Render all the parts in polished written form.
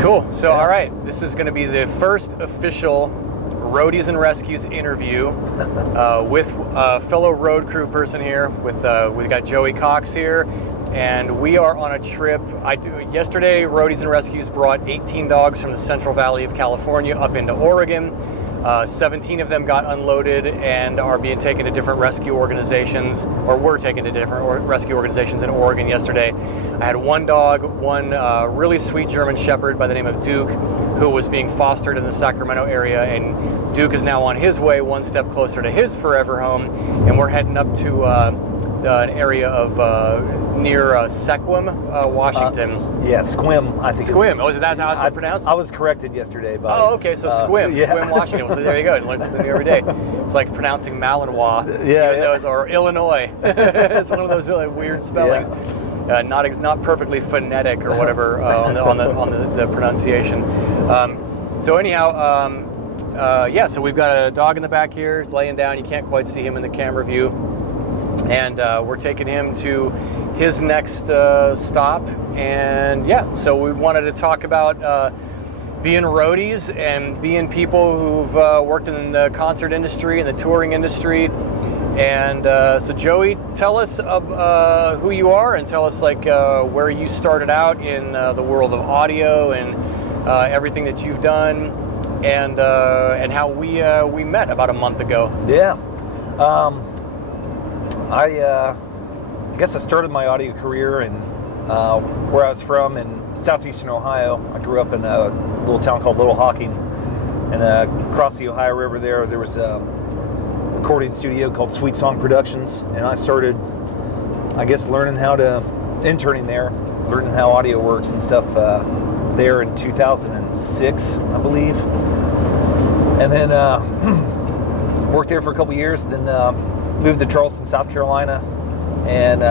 Cool. So, all right, this is going to be the first official Roadies and Rescues interview with a fellow road crew person here. We've got Joey Cox here, and we are on a trip. Yesterday, Roadies and Rescues brought 18 dogs from the Central Valley of California up into Oregon. 17 of them got unloaded and are being taken to different rescue organizations, or were taken to different rescue organizations in Oregon yesterday. I had one dog, one really sweet German Shepherd by the name of Duke, who was being fostered in the Sacramento area, and Duke is now on his way one step closer to his forever home, and we're heading up to an area of near Sequim, Washington. Sequim, I think. Sequim. Oh, is that how it's pronounced? I was corrected yesterday. By, okay, so Sequim, Sequim, Washington. So there you go. You learn something new every day. It's like pronouncing Malinois, or Illinois. It's one of those really weird spellings. Yeah. Not perfectly phonetic or whatever on the pronunciation. So anyhow, so we've got a dog in the back here, laying down. You can't quite see him in the camera view. And we're taking him to his next stop. And so we wanted to talk about being roadies and being people who've worked in the concert industry and the touring industry. And so Joey, tell us who you are, and tell us where you started out in the world of audio and everything that you've done, and how we met about a month ago. Yeah. I guess I started my audio career in where I was from in southeastern Ohio. I grew up in a little town called Little Hocking, and across the Ohio River there was a recording studio called Sweet Song Productions, and I started, I guess, interning there, learning how audio works and stuff there in 2006, I believe, and then worked there for a couple years, then moved to Charleston, South Carolina, and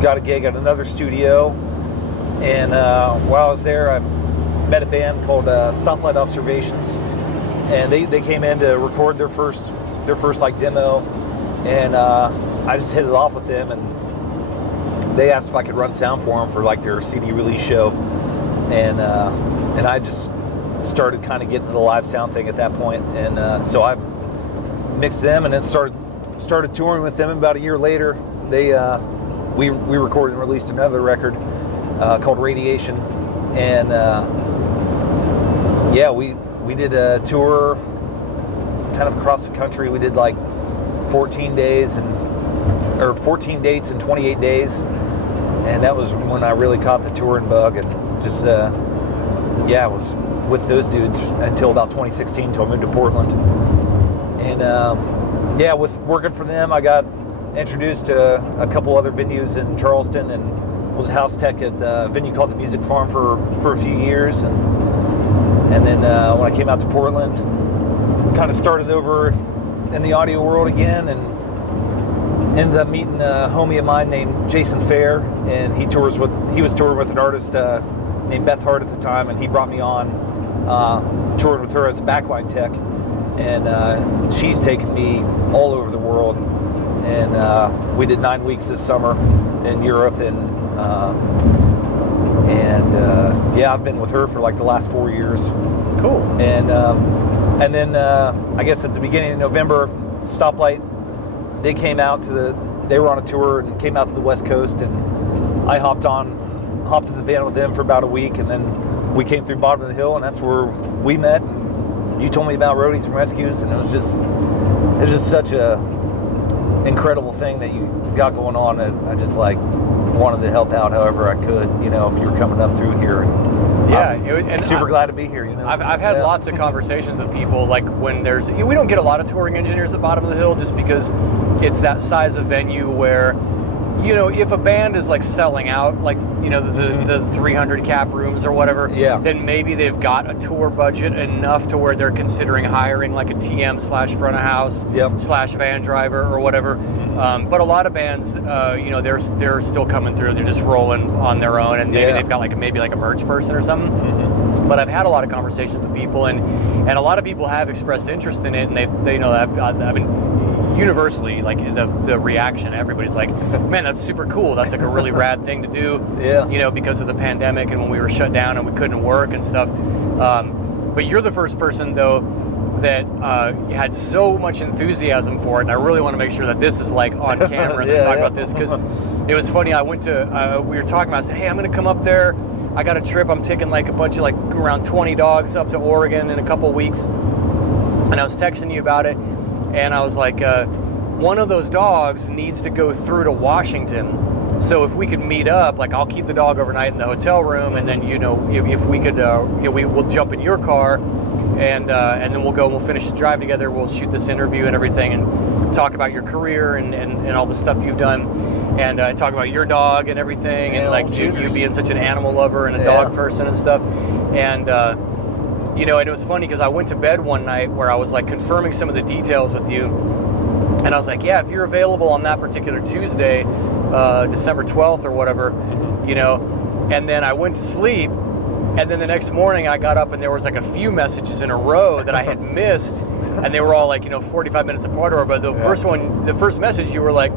got a gig at another studio. And while I was there, I met a band called Stoplight Observations, and they came in to record their first demo, and I just hit it off with them, and they asked if I could run sound for them for their CD release show, and I just started kind of getting the live sound thing at that point, and so I mixed them, and then started touring with them. About a year later, we recorded and released another record called Radiation, and we did a tour kind of across the country. We did 14 dates in 28 days, and that was when I really caught the touring bug, and just I was with those dudes until about 2016, until I moved to Portland. And with working for them, I got introduced to a couple other venues in Charleston, and was a house tech at a venue called the Music Farm for a few years, and then when I came out to Portland, kind of started over in the audio world again, and ended up meeting a homie of mine named Jason Fair, and he was touring with an artist named Beth Hart at the time, and he brought me on touring with her as a backline tech, and she's taken me all over the world, and we did 9 weeks this summer in Europe, and I've been with her for the last 4 years. Cool. And then I guess at the beginning of November, Stoplight, they were on a tour and came out to the West Coast, and I hopped in the van with them for about a week, and then we came through Bottom of the Hill, and that's where we met, and you told me about Roadies and Rescues, and it was just such a incredible thing that you got going on, and I just wanted to help out however I could, if you were coming up through here. I'm super glad to be here. I've had lots of conversations with people, when we don't get a lot of touring engineers at Bottom of the Hill, just because it's that size of venue where, if a band is selling out, the 300 cap rooms or whatever, then maybe they've got a tour budget enough to where they're considering hiring a TM / front of house / van driver or whatever. But a lot of bands, they're still coming through. They're just rolling on their own, and maybe they've got a merch person or something. Mm-hmm. But I've had a lot of conversations with people, and a lot of people have expressed interest in it, and I've been universally, like the reaction, everybody's like, man, that's super cool. That's like a really rad thing to do. Yeah. You know, because of the pandemic and when we were shut down and we couldn't work and stuff. But you're the first person though that had so much enthusiasm for it, and I really want to make sure that this is like on camera and talk about this, because it was funny. I went to we were talking about, I said, hey, I'm gonna come up there. I got a trip. I'm taking like a bunch of like around 20 dogs up to Oregon in a couple weeks. And I was texting you about it, and I was like, one of those dogs needs to go through to Washington. So if we could meet up, like I'll keep the dog overnight in the hotel room, and then, you know, if we could, we'll jump in your car, and then we'll go and we'll finish the drive together. We'll shoot this interview and everything, and talk about your career and all the stuff you've done, and talk about your dog and everything, and like you being such an animal lover and a dog person and stuff, and. You know, and it was funny because I went to bed one night where I was like confirming some of the details with you, and I was like, yeah, if you're available on that particular Tuesday, December 12th or whatever, you know, and then I went to sleep, and then the next morning I got up and there was like a few messages in a row that I had missed, and they were all like, you know, 45 minutes apart or whatever, but the first message you were like,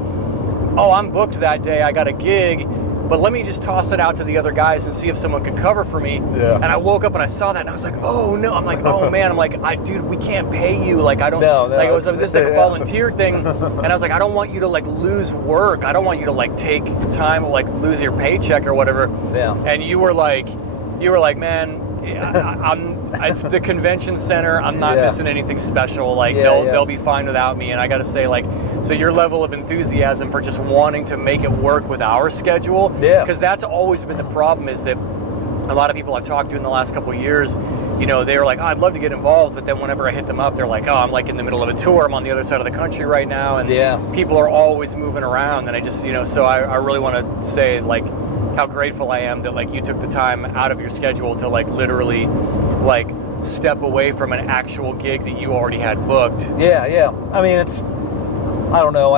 oh, I'm booked that day, I got a gig, but let me just toss it out to the other guys and see if someone can cover for me. Yeah. And I woke up and I saw that and I was like, oh no. I'm like, oh man. I'm like, dude, we can't pay you. Like, I don't, like, it was this like a volunteer thing. And I was like, I don't want you to like lose work. I don't want you to like take time or like lose your paycheck or whatever. Yeah. And you were like, man, it's the convention center. I'm not missing anything special. Like they'll be fine without me. And I got to say, like, so your level of enthusiasm for just wanting to make it work with our schedule, because that's always been the problem, is that a lot of people I've talked to in the last couple of years, you know, they were like, oh, I'd love to get involved, but then whenever I hit them up, they're like, oh, I'm like in the middle of a tour. I'm on the other side of the country right now, and people are always moving around. And I just, you know, so I really want to say, like, how grateful I am that like you took the time out of your schedule to like literally like step away from an actual gig that you already had booked. Yeah. I mean, it's, I don't know.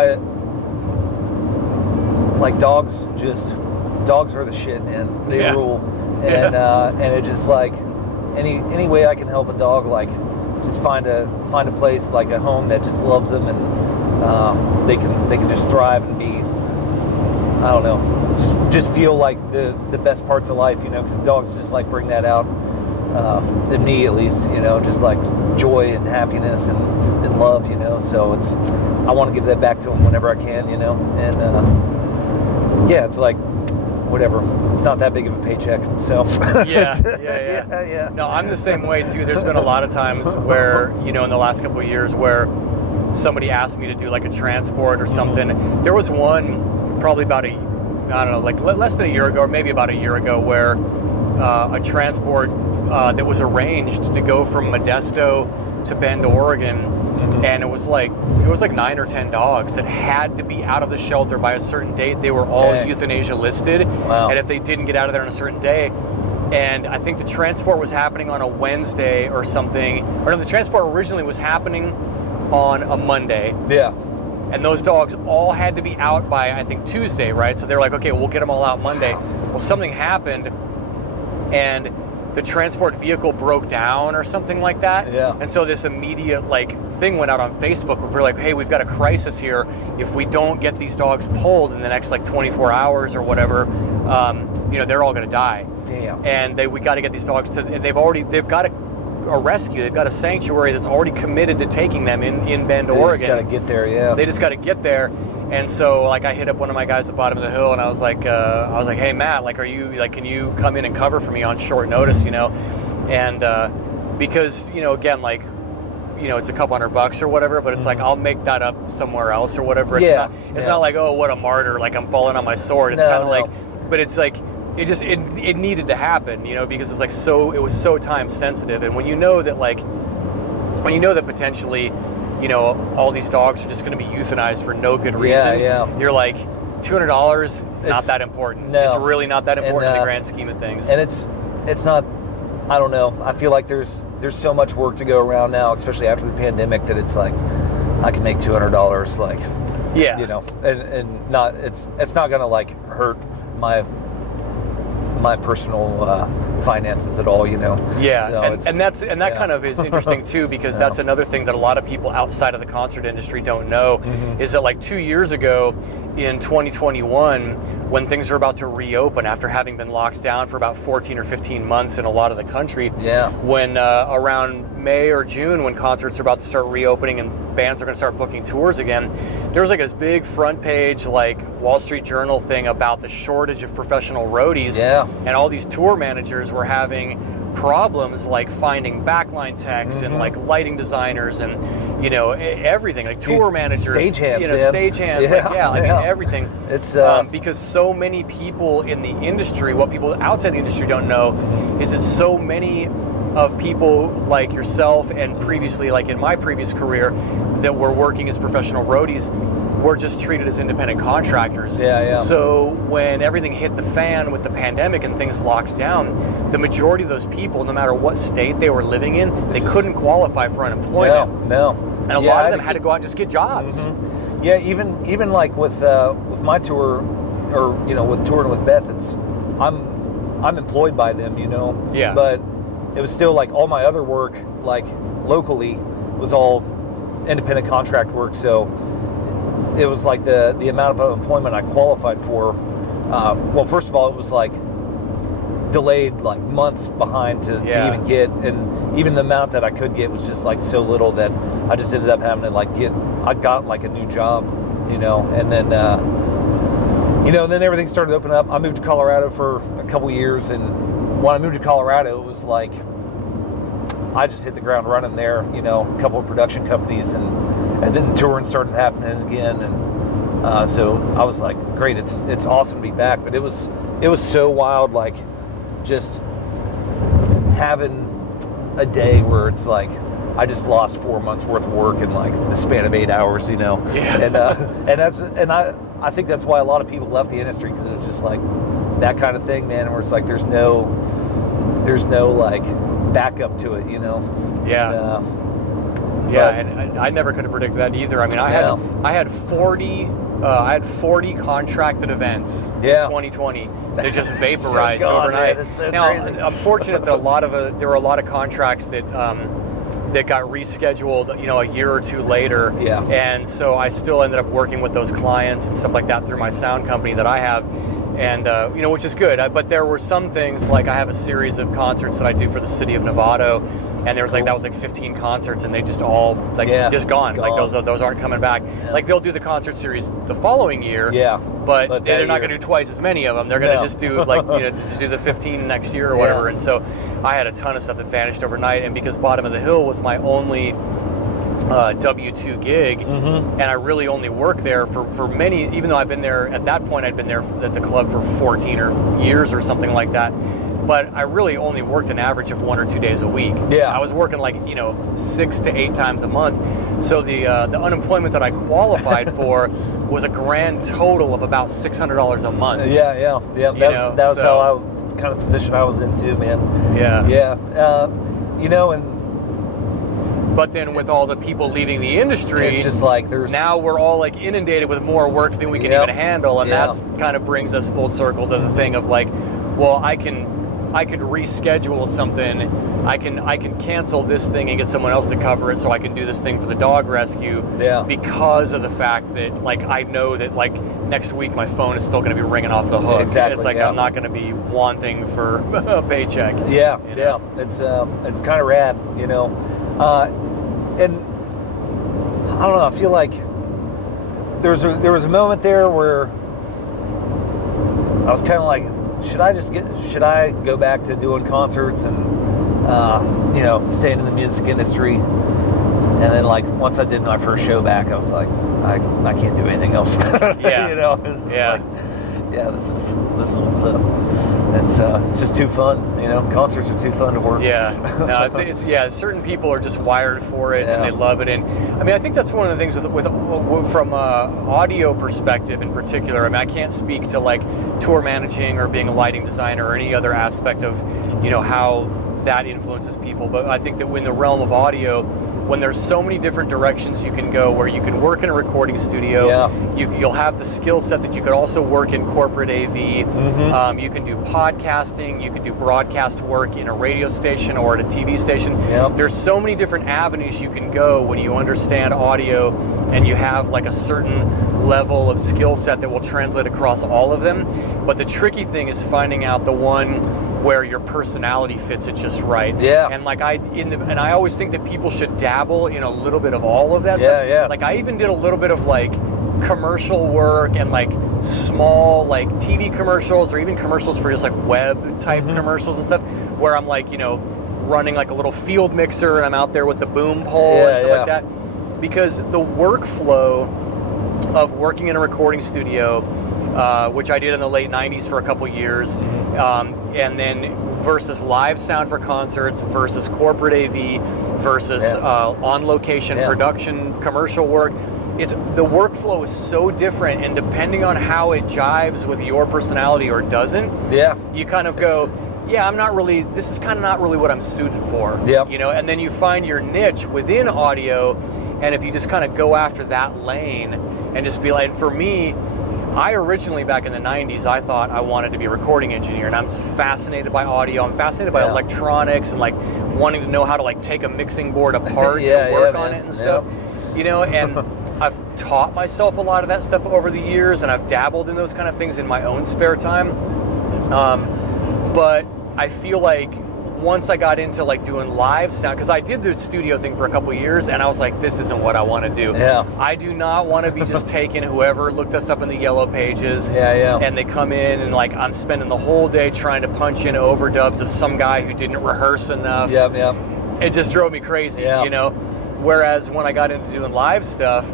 Like dogs are the shit, man. They rule. And and it just like any way I can help a dog, like just find a place, like a home that just loves them, and they can just thrive and be, I don't know, just feel like the best parts of life, you know, because dogs just like bring that out in me, at least, you know, just like joy and happiness and love, you know. So it's, I want to give that back to them whenever I can, you know. And it's like, whatever, it's not that big of a paycheck, so. Yeah. No, I'm the same way too. There's been a lot of times where, you know, in the last couple of years where somebody asked me to do like a transport or something. There was one probably about like less than a year ago, or maybe about a year ago, where a transport that was arranged to go from Modesto to Bend, Oregon, and it was like 9 or 10 dogs that had to be out of the shelter by a certain date. They were all euthanasia listed, and if they didn't get out of there on a certain day, and I think the transport was happening on a Wednesday or something, or no, the transport originally was happening on a Monday. Yeah. And those dogs all had to be out by, I think, Tuesday, right? So they're like, okay, we'll get them all out Monday. Well, something happened, and the transport vehicle broke down or something like that. Yeah. And so this immediate like thing went out on Facebook where we're like, hey, we've got a crisis here. If we don't get these dogs pulled in the next like 24 hours or whatever, you know, they're all going to die. Damn. And we got to get these dogs to, and they've got a rescue. They've got a sanctuary that's already committed to taking them in Bend, Oregon. They just got to get there, yeah. They just got to get there. And so, like, I hit up one of my guys at the bottom of the hill, and I was like, hey, Matt, like, can you come in and cover for me on short notice, you know? And because, you know, again, like, you know, it's a couple $100 or whatever, but it's like, I'll make that up somewhere else or whatever. It's not like, oh, what a martyr, like I'm falling on my sword. It's kind of like, but it's like, it needed to happen, you know, because it's like it was so time sensitive. And when you know that potentially, you know, all these dogs are just going to be euthanized for no good reason, you're like, $200 is not that important. No. It's really not that important in the grand scheme of things. And it's not, I don't know, I feel like there's so much work to go around now, especially after the pandemic, that it's like, I can make $200, like, you know, and not, it's not going to like hurt my my personal finances at all, you know. Yeah, So that kind of is interesting too, because that's another thing that a lot of people outside of the concert industry don't know, is that like 2 years ago in 2021, when things are about to reopen after having been locked down for about 14 or 15 months in a lot of the country, when around May or June, when concerts are about to start reopening and bands are going to start booking tours again, there was like this big front page like Wall Street Journal thing about the shortage of professional roadies, and all these tour managers were having problems like finding backline techs and like lighting designers and everything, like tour managers, stagehands, everything. It's because so many people in the industry, what people outside the industry don't know is that so many of people like yourself and previously, like in my previous career, that were working as professional roadies were just treated as independent contractors. So when everything hit the fan with the pandemic and things locked down, the majority of those people, no matter what state they were living in, they couldn't qualify for unemployment. No. And a lot of them had to go out and just get jobs. Yeah, even like with my tour, or with touring with Beth, I'm employed by them, Yeah. But it was still like all my other work, like locally, was all independent contract work. So it was like the amount of unemployment I qualified for. Well, first of all, it was like delayed like months behind to even get, and even the amount that I could get was just like so little that I just ended up having to like I got like a new job, and then and then everything started to open up. I moved to Colorado for a couple years, and when I moved to Colorado, it was like I just hit the ground running there. A couple of production companies, and then touring started happening again, and so I was like, great, it's awesome to be back. But it was so wild, like just having a day where it's like I just lost 4 months worth of work in like the span of 8 hours, and I think that's why a lot of people left the industry, because it was just like that kind of thing, man, where it's like there's no like backup to it, and I never could have predicted that either. I mean, I had 40 contracted events in 2020 that just vaporized overnight. Man, it's so now, crazy. I'm fortunate that there were a lot of contracts that got rescheduled, a year or two later. Yeah. And so I still ended up working with those clients and stuff like that through my sound company that I have. And, which is good. But there were some things, like I have a series of concerts that I do for the city of Novato, and there was like, that was like 15 concerts, and they just all just gone. Like those aren't coming back. Yeah. Like they'll do the concert series the following year. Yeah. But they're not going to do twice as many of them. They're going to just do like, just do the 15 next year or whatever. And so I had a ton of stuff that vanished overnight. And because Bottom of the Hill was my only W-2 gig, and I really only worked there for many, even though I've been there, at that point I'd been there at the club for 14 years or something like that, but I really only worked an average of 1 or 2 days a week. I was working like 6 to 8 times a month, so the unemployment that I qualified for was a grand total of about $600 a month. That was how kind of position I was in too, man. But then with all the people leaving the industry, it's just like now we're all like inundated with more work than we can even handle, and that's kind of brings us full circle to the thing of like, well, I could reschedule something, I can cancel this thing and get someone else to cover it, so I can do this thing for the dog rescue, because of the fact that like I know that like next week my phone is still going to be ringing off the hook. Exactly. It's like I'm not going to be wanting for a paycheck. It's kind of rad, and I don't know, I feel like there was a moment there where I was kind of like, should I go back to doing concerts and staying in the music industry? And then like once I did my first show back, I was like, I can't do anything else. It's like, this is what's up. It's just too fun, Concerts are too fun to work. It's certain people are just wired for it, and they love it. And I mean, I think that's one of the things with from audio perspective in particular. I mean, I can't speak to like tour managing or being a lighting designer or any other aspect of how that influences people. But I think that in the realm of audio, when there's so many different directions you can go, where you can work in a recording studio, you'll have the skill set that you could also work in corporate AV. You can do podcasting, you can do broadcast work in a radio station or at a TV station. There's so many different avenues you can go when you understand audio and you have like a certain level of skill set that will translate across all of them. But the tricky thing is finding out the one where your personality fits it just right. And like I always think that people should dabble in a little bit of all of that stuff. Like I even did a little bit of like commercial work and like small like TV commercials or even commercials for just like web type commercials and stuff, where I'm like, you know, running like a little field mixer and I'm out there with the boom pole and stuff like that. Because the workflow of working in a recording studio, which I did in the late 90s for a couple years, and then versus live sound for concerts versus corporate AV versus on location production commercial work, the workflow is so different, and depending on how it jives with your personality or doesn't, you kind of go, this is kind of not really what I'm suited for. You know, and then you find your niche within audio, and if you just kind of go after that lane and just be like, and for me, I originally, back in the 90s, I thought I wanted to be a recording engineer, and I'm fascinated by audio. I'm fascinated by electronics and like wanting to know how to like take a mixing board apart and work on it and stuff. You know, and I've taught myself a lot of that stuff over the years, and I've dabbled in those kind of things in my own spare time. But I feel like once I got into like doing live sound, because I did the studio thing for a couple years, and I was like, this isn't what I want to do. I do not want to be just taking whoever looked us up in the yellow pages and they come in and like I'm spending the whole day trying to punch in overdubs of some guy who didn't rehearse enough. It just drove me crazy, you know? Whereas when I got into doing live stuff,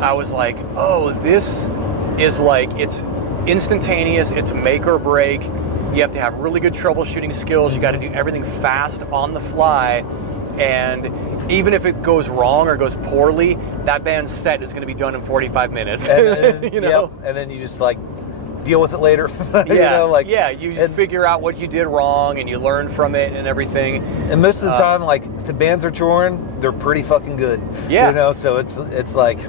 I was like, oh, this is like, it's instantaneous, it's make or break. You have to have really good troubleshooting skills. You got to do everything fast on the fly. And even if it goes wrong or goes poorly, that band's set is going to be done in 45 minutes. And then, you know? And then you just like deal with it later. You know, like, you figure out what you did wrong and you learn from it and everything. And most of the time, like, if the bands are touring, they're pretty fucking good. You know, so it's like,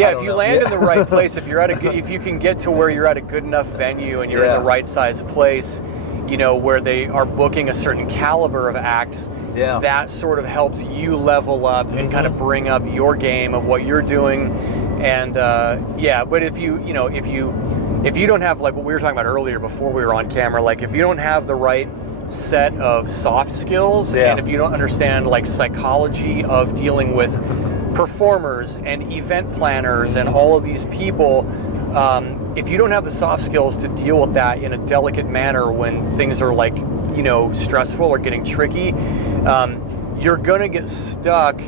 if you land in the right place, if you can get to where you're at a good enough venue and you're in the right size place, you know, where they are booking a certain caliber of acts, that sort of helps you level up and kind of bring up your game of what you're doing. And but if you don't have, like what we were talking about earlier before we were on camera, like if you don't have the right set of soft skills and if you don't understand like psychology of dealing with performers and event planners and all of these people, if you don't have the soft skills to deal with that in a delicate manner when things are like, you know, stressful or getting tricky, you're gonna get stuck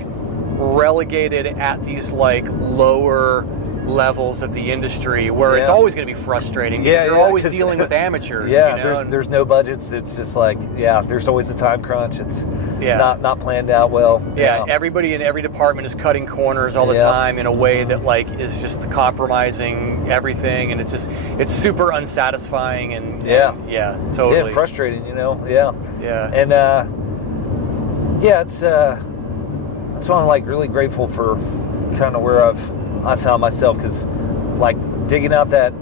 relegated at these like lower levels of the industry where it's always going to be frustrating because you're always dealing with amateurs. You know? There's no budgets. It's just like, there's always a time crunch. It's not planned out well. Everybody in every department is cutting corners all the time in a way that like is just compromising everything, and it's super unsatisfying and totally and frustrating, you know. And it's that's why I'm like really grateful for kind of where I found myself, because like digging out that,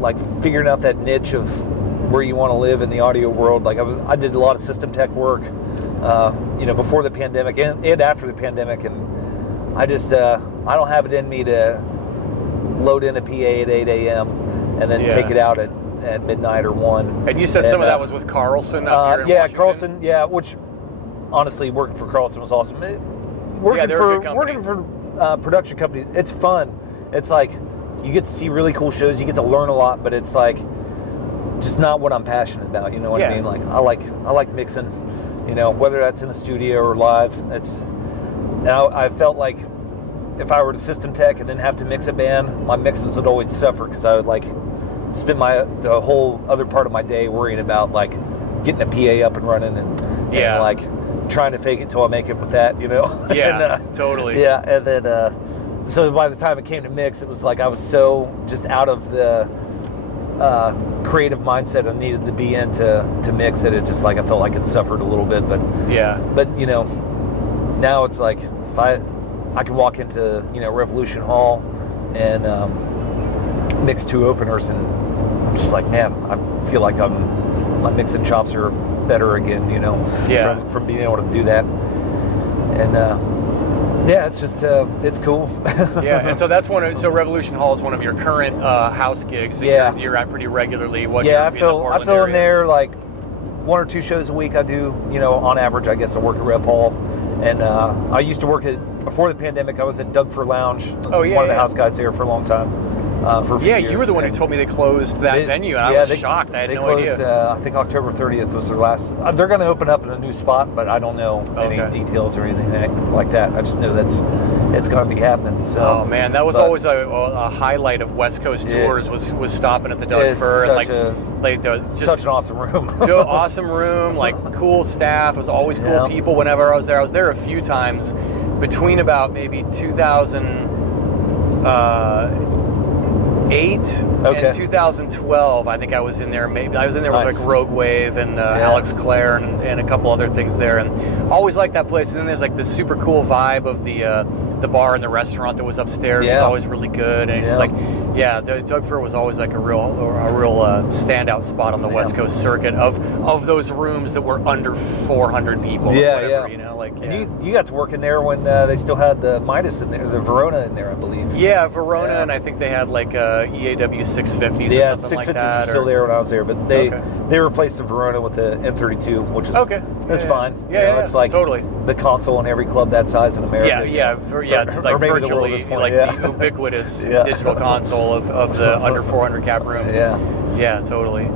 like figuring out that niche of where you want to live in the audio world. Like I did a lot of system tech work, you know, before the pandemic and after the pandemic, and I just I don't have it in me to load in a PA at 8 a.m. and then take it out at midnight or 1. And you said some of that was with Carlson up here in Washington? Carlson, which honestly working for Carlson was awesome. Working for production companies, it's fun. It's like you get to see really cool shows, you get to learn a lot, but it's like just not what I'm passionate about. You know what I mean? Like I like mixing, you know, whether that's in the studio or live. Now I felt like if I were to system tech and then have to mix a band, my mixes would always suffer because I would like spend the whole other part of my day worrying about like getting a PA up and running and like trying to fake it till I make it with that, you know? Totally. And then, so by the time it came to mix, it was like I was so just out of the creative mindset I needed to be in to mix it. It just like, I felt like it suffered a little bit, but you know, now it's like if I can walk into Revolution Hall and mix 2 openers, and I'm just like, man, I feel like my mixing chops are better again, from being able to do that. And yeah, it's just it's cool. Yeah, and so that's so Revolution Hall is one of your current house gigs that you're at pretty regularly. I fill in there like 1 or 2 shows a week. I do, on average, I guess I work at Rev Hall. And I used to work before the pandemic, I was at Doug Fir Lounge. I was one of the house guys there for a long time. For a few years. You were the one who told me they closed that venue, and I was shocked. I had no idea. They closed, I think October 30th was their last. They're going to open up in a new spot, but I don't know any details or anything like that. I just know it's going to be happening. So. Oh man, that was always a highlight of West Coast tours was stopping at the Doug Fir, and just such an awesome room. Awesome room, like cool staff. It was always cool people. Whenever I was there a few times between about maybe 2008 and 2012. I think I was in there. Maybe I was in there with like Rogue Wave and Alex Clare and a couple other things there, and always liked that place. And then there's like this super cool vibe of the bar and the restaurant that was upstairs. It's always really good, and it's just like the Doug Fir was always like a real standout spot on the West Coast circuit of those rooms that were under 400 people. And you got to work in there when they still had the Midas in there, the Verona in there, I believe. Yeah, Verona, and I think they had like EAW 650s or something like that. Yeah, 650s were still there when I was there, but they replaced the Verona with the M32, which is that's fine. It's like the console in every club that size in America. It's like virtually like the ubiquitous digital console of the under 400 cap rooms. Yeah, totally.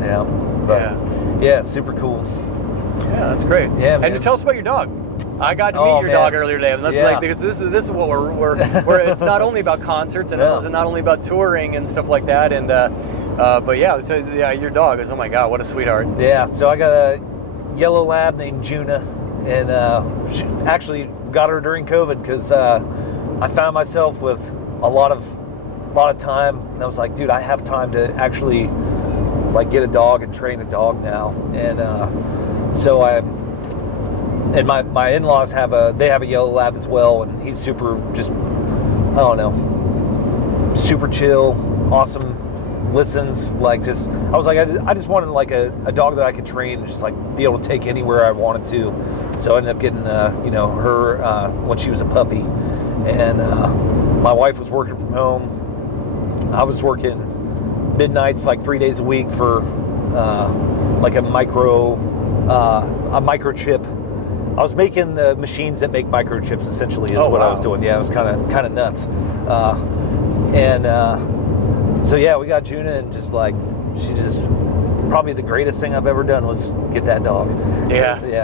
Yeah, super cool. Yeah, that's great. Yeah, man. And tell us about your dog. I got to meet your dog earlier today, and that's because this is what we're it's not only about concerts and it's not only about touring and stuff like that, and but your dog is, oh my god, what a sweetheart. Yeah, so I got a yellow lab named Juna, and she actually got her during COVID because I found myself with a lot of time, and I was like, dude, I have time to actually like get a dog and train a dog now, and so my in-laws have a yellow lab as well, and he's super super chill, awesome, listens, like I was like, I just wanted like a dog that I could train and just like be able to take anywhere I wanted to. So I ended up getting her when she was a puppy, and my wife was working from home. I was working midnights like 3 days a week for like a microchip. I was making the machines that make microchips, essentially, is what I was doing. Yeah, it was kind of nuts. So we got Juna, and just like she just probably the greatest thing I've ever done was get that dog.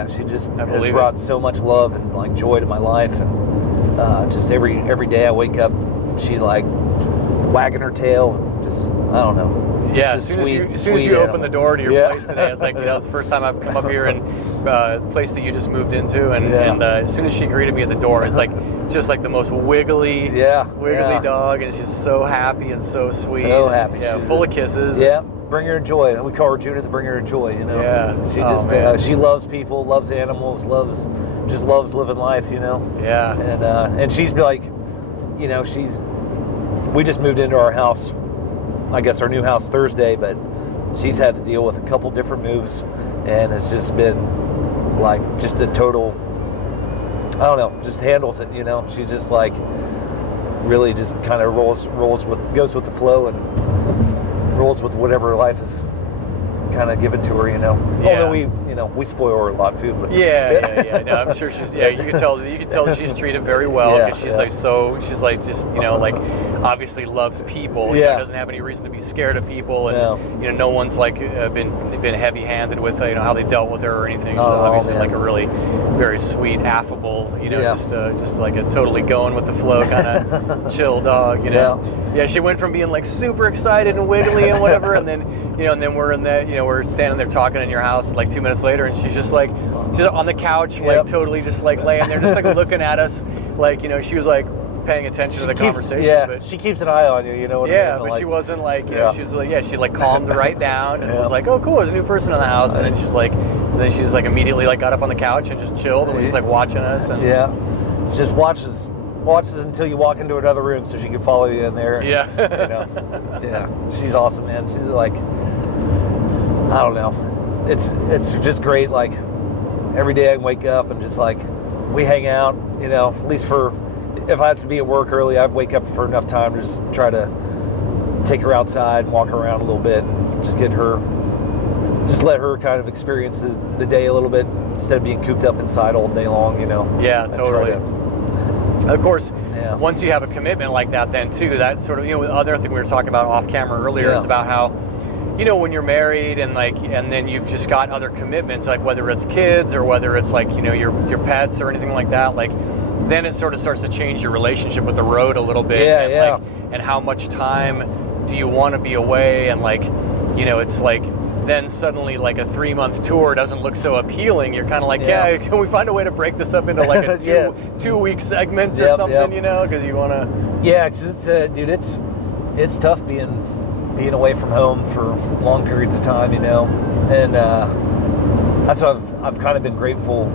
She just has brought so much love and like joy to my life, and just every day I wake up, she like wagging her tail. Just I don't know. As soon as you open the door to your place today, it's like it's the first time I've come up here and the place that you just moved into, and as soon as she greeted me at the door, it's like just like the most wiggly dog, and she's so happy and so sweet. So happy. Yeah, full of kisses. Yeah, bring her joy. And we call her Juna, the bringer of joy. Yeah. She she loves people, loves animals, loves living life. Yeah. And she's like, we just moved into our house. I guess our new house Thursday, but she's had to deal with a couple different moves, and it's just been like just a total, I don't know, just handles it, She's just like really just kind of goes with the flow and rolls with whatever life is kind of given to her, Although we spoil her a lot too. But No, I'm sure she's you can tell that she's treated very well, because she's like obviously loves people. Doesn't have any reason to be scared of people, and no one's like been heavy-handed with how they dealt with her or anything. She's obviously like a really very sweet, affable, just like a totally going with the flow kind of chill dog. She went from being like super excited and wiggly and whatever, and then we're standing there talking in your house like 2 minutes later, and she's just like on the couch, like totally just like laying there, just like looking at us, like she was like paying attention to the conversation. But she keeps an eye on you, what I mean? But she wasn't like, she was like, she like calmed right down and was like, oh cool, there's a new person in the house, and then she's like immediately like got up on the couch and just chilled and was just like watching us, and just watches until you walk into another room so she can follow you in there. Yeah. Yeah. She's awesome, man. She's like, I don't know. It's just great. Like every day I wake up and just like we hang out, at least if I have to be at work early, I'd wake up for enough time to just try to take her outside and walk her around a little bit and just let her kind of experience the day a little bit instead of being cooped up inside all day long, Yeah, totally. Of course, yeah. Once you have a commitment like that, then too, that's sort of, the other thing we were talking about off camera earlier is about how, when you're married and then you've just got other commitments, like whether it's kids or whether it's like, your pets or anything like that, like then it sort of starts to change your relationship with the road a little bit. And how much time do you want to be away? And like, it's like, then suddenly like a 3-month tour doesn't look so appealing. You're kind of like, can we find a way to break this up into like a 2-week segments or something, because you want to. Yeah, because dude, it's tough being away from home for long periods of time, and that's what I've kind of been grateful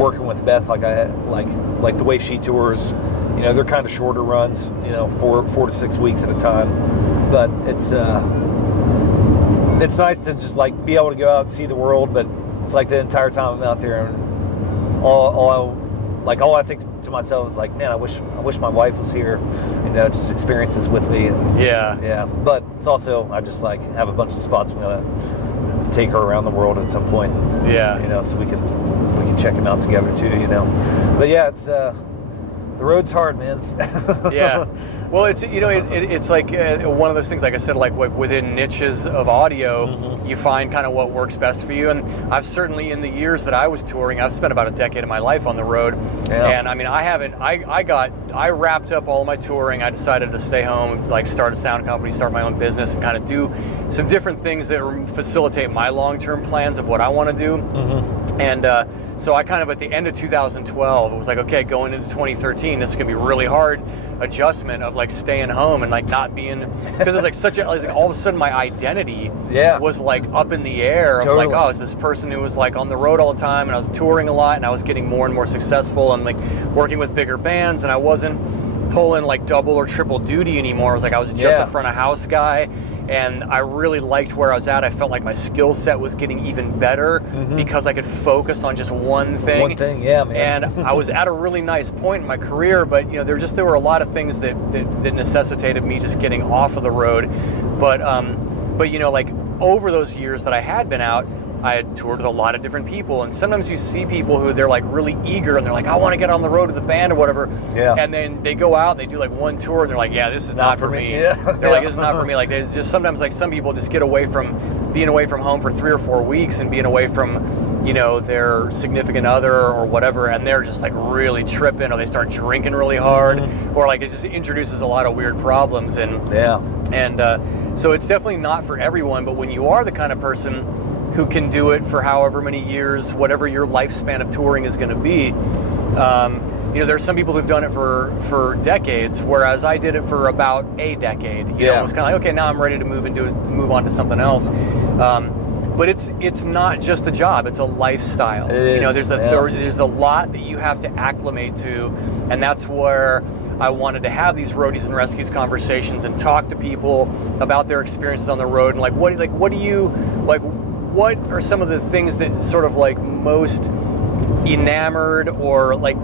working with Beth, like the way she tours. They're kind of shorter runs, 4 to 6 weeks at a time, but it's nice to just like be able to go out and see the world. But it's like the entire time I'm out there, and all I think to myself is like, man, I wish my wife was here, just experience this with me. And, yeah. But it's also, I just like have a bunch of spots I'm gonna take her around the world at some point. Yeah. So we can check them out together too. But yeah, it's the road's hard, man. Yeah. Well, it's it's like one of those things, like I said, like within niches of audio, you find kind of what works best for you. And I've certainly, in the years that I was touring, I've spent about a decade of my life on the road. Yeah. And I mean, I wrapped up all my touring. I decided to stay home, like start a sound company, start my own business, and kind of do some different things that facilitate my long-term plans of what I want to do. And so I kind of, at the end of 2012, it was like, okay, going into 2013, this is going to be a really hard adjustment of like staying home and like not being, because it's like all of a sudden my identity was like up in the air of like, oh, it's this person who was like on the road all the time, and I was touring a lot, and I was getting more and more successful and like working with bigger bands, and I wasn't pulling like double or triple duty anymore. I was just a front of house guy. And I really liked where I was at. I felt like my skill set was getting even better because I could focus on just one thing. One thing, yeah, man. And I was at a really nice point in my career, but there were a lot of things that necessitated me just getting off of the road. But like over those years that I had been out, I had toured with a lot of different people, and sometimes you see people who they're like really eager and they're like, I want to get on the road with the band or whatever. Yeah. And then they go out and they do like one tour and they're like, yeah, this is not for me. Yeah. They're like, this is not for me. Like, it's just sometimes like some people just get away from being away from home for 3 or 4 weeks and being away from, their significant other or whatever, and they're just like really tripping, or they start drinking really hard, or like it just introduces a lot of weird problems. And so it's definitely not for everyone. But when you are the kind of person who can do it for however many years, whatever your lifespan of touring is going to be. There's some people who've done it for decades, whereas I did it for about a decade. It was kind of like, okay, now I'm ready to move on to something else. But it's not just a job; it's a lifestyle. There's a lot that you have to acclimate to, and that's where I wanted to have these Roadies and Rescues conversations and talk to people about their experiences on the road, and what are some of the things that sort of like most enamored or that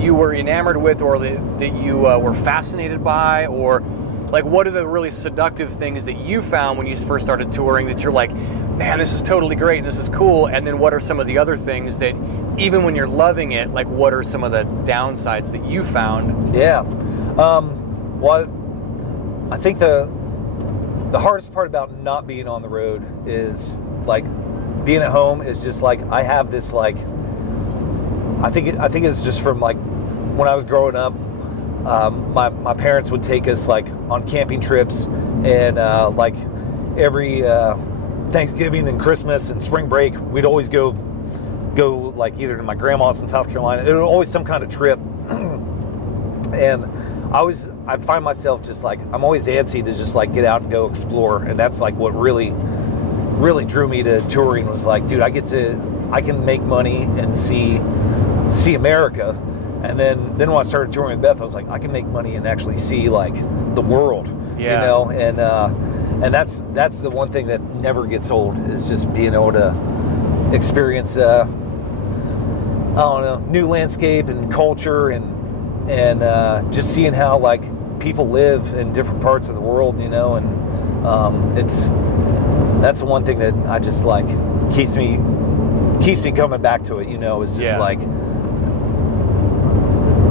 you were enamored with, or that you were fascinated by, or like what are the really seductive things that you found when you first started touring that you're like, man, this is totally great and this is cool, and then what are some of the other things that even when you're loving it, like what are some of the downsides that you found? Well, I think the hardest part about not being on the road is like being at home is just like I have this like I think it's just from like when I was growing up, my parents would take us like on camping trips, and like every Thanksgiving and Christmas and spring break we'd always go like either to my grandma's in South Carolina. It was always some kind of trip, and I find myself just like I'm always antsy to just like get out and go explore, and that's like what really drew me to touring was like, dude, I can make money and see see America. And then when I started touring with Beth, I was like, I can make money and actually see like the world, you know, and that's the one thing that never gets old, is just being able to experience, I don't know, new landscape and culture and just seeing how like people live in different parts of the world, you know, and that's the one thing that I just like keeps me coming back to it, you know, is just like,